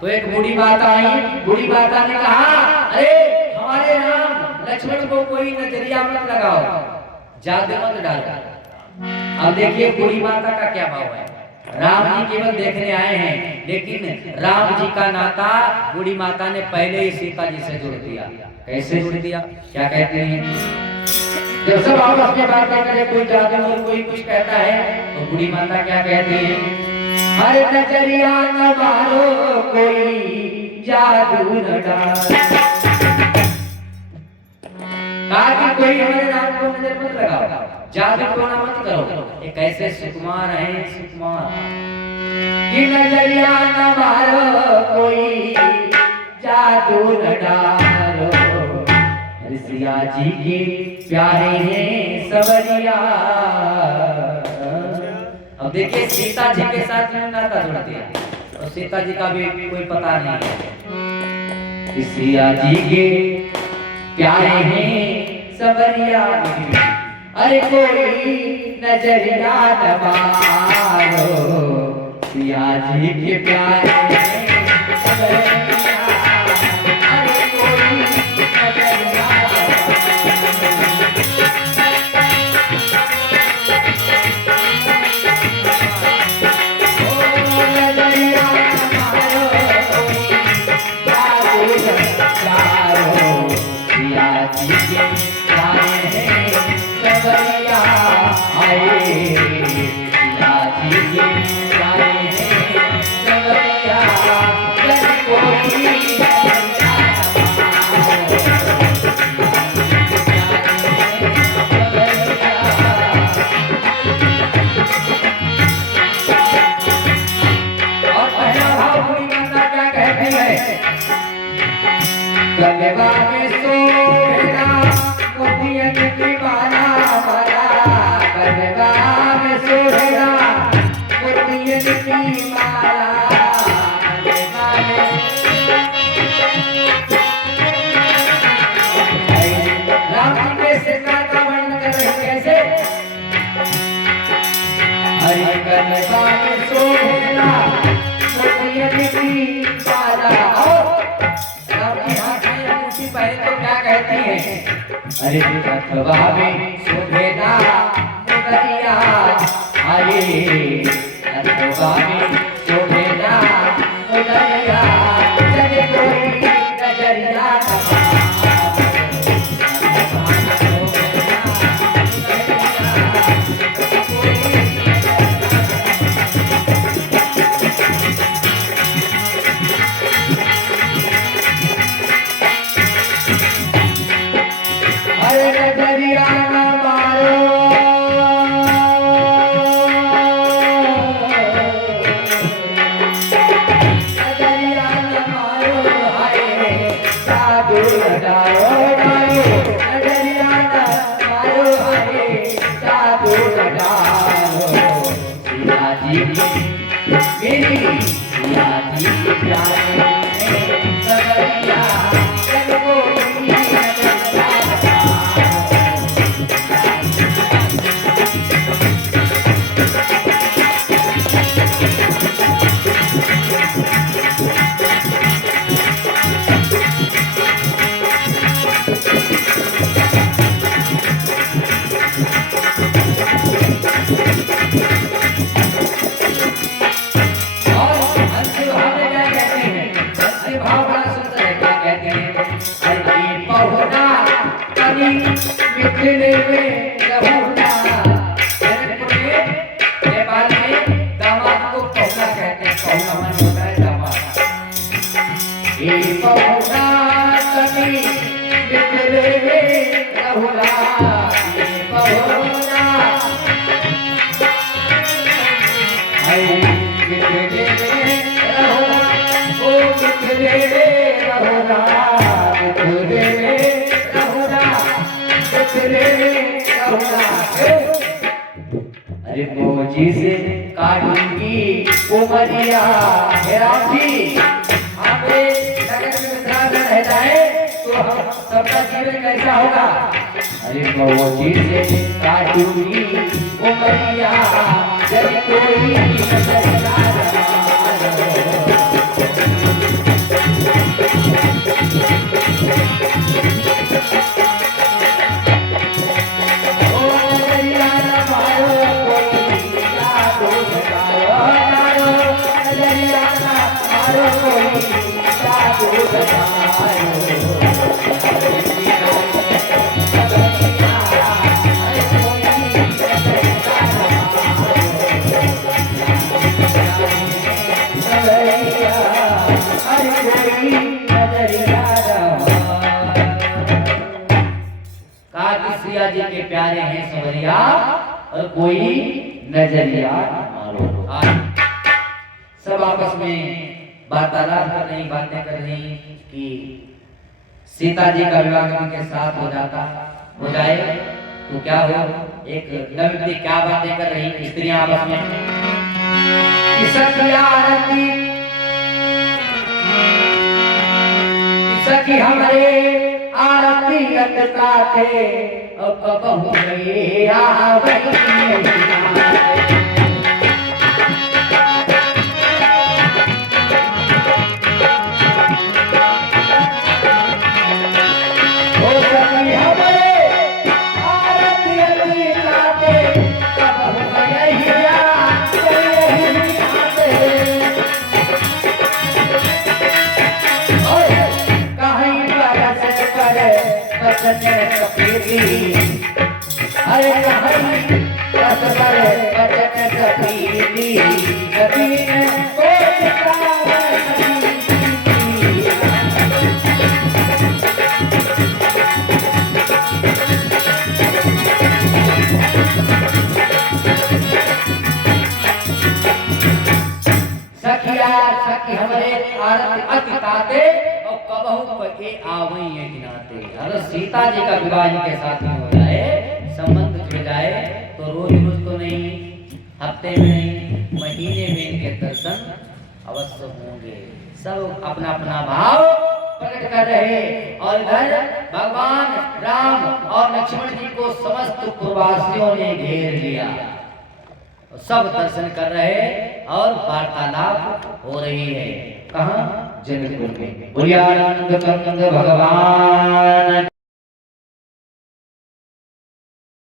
तो एक बूढ़ी माता आई, बूढ़ी माता ने कहा अरे हमारे राम लक्ष्मण को कोई नजरिया मत लगाओ, जादू मत डालो। अब देखिए बूढ़ी माता का क्या भाव है। राम जी केवल देखने आए हैं, लेकिन राम जी का नाता बूढ़ी माता ने पहले ही सीता जी से जोड़ दिया। कैसे जोड़ दिया? क्या कहते हैं, जब सब आपस में बातें करें, कोई जादू और कोई कुछ कहता है, तो बूढ़ी माता क्या कहती है, हर नजरिया न मारो कोई जादू न डालो। कहा कि कोई हमारे राम को नजर मत लगाओ, जादू टोना मत करो। एक ऐसे सुकुमार है, सुकुमार कि नजरिया न मारो कोई जादू न डालो। सिया जी के प्यारे हैं सवरिया। अब देखिए सीता जी के साथ में नाता जोड़ दिया, और सीता जी का भी कोई पता नहीं है। सिया जी के प्यारे हैं सवरिया, अरे कोई नजरिया न मारो। सिया जी के प्यारे हैं सवरिया, अरे कोई नजरिया गलवा में सोहेला मोतियन की माला माला गलवा में सोहेला मोतियन की माला गलवा में राम के सिंगार का वर्णन कर रहे कैसे हरि गलवा में सोहेला मोतियन की माला पहले तो क्या कहती है अरे अथवा में सुभेदा मुदरिया आए अथवा में सुभेदा मुदरिया चले कोई नजरिया अरे मोजी से काटूंगी उमरिया जी हमें नगर में विश्राम रह जाए तो हम सबका जीवन कैसा होगा अरे मोजी से काटूंगी उमरिया जब कोई जी के प्यारे हैं सवरिया और कोई नजरिया मारो सब आपस में वार्तालाप कर रही बातें कर रही कि सीता जी का विवाह के साथ हो जाए तो क्या हो एक नवयुवती क्या बातें कर रही स्त्रियां आपस में सखी हमारे आरती गाते अब बहु गए अरे कहीं रस पर बचन सपीती कभी सखिया सखी हमारे भारत अति ताते और कबहू पके आवई ये गिनाते। अगर सीता जी का विवाह इनके साथ में हो जाए, संबंध जुड़ जाए, तो रोज रोज तो नहीं, हफ्ते में नहीं, महीने में इनके दर्शन अवश्य होंगे। सब अपना अपना भाव प्रकट कर रहे और इधर भगवान राम और लक्ष्मण जी को समस्त पूर्ववासियों ने घेर लिया, सब दर्शन कर रहे और वार्तालाप हो रही है। कहाँ? जनकपुर में। बोलिए आनंद कंद भगवान।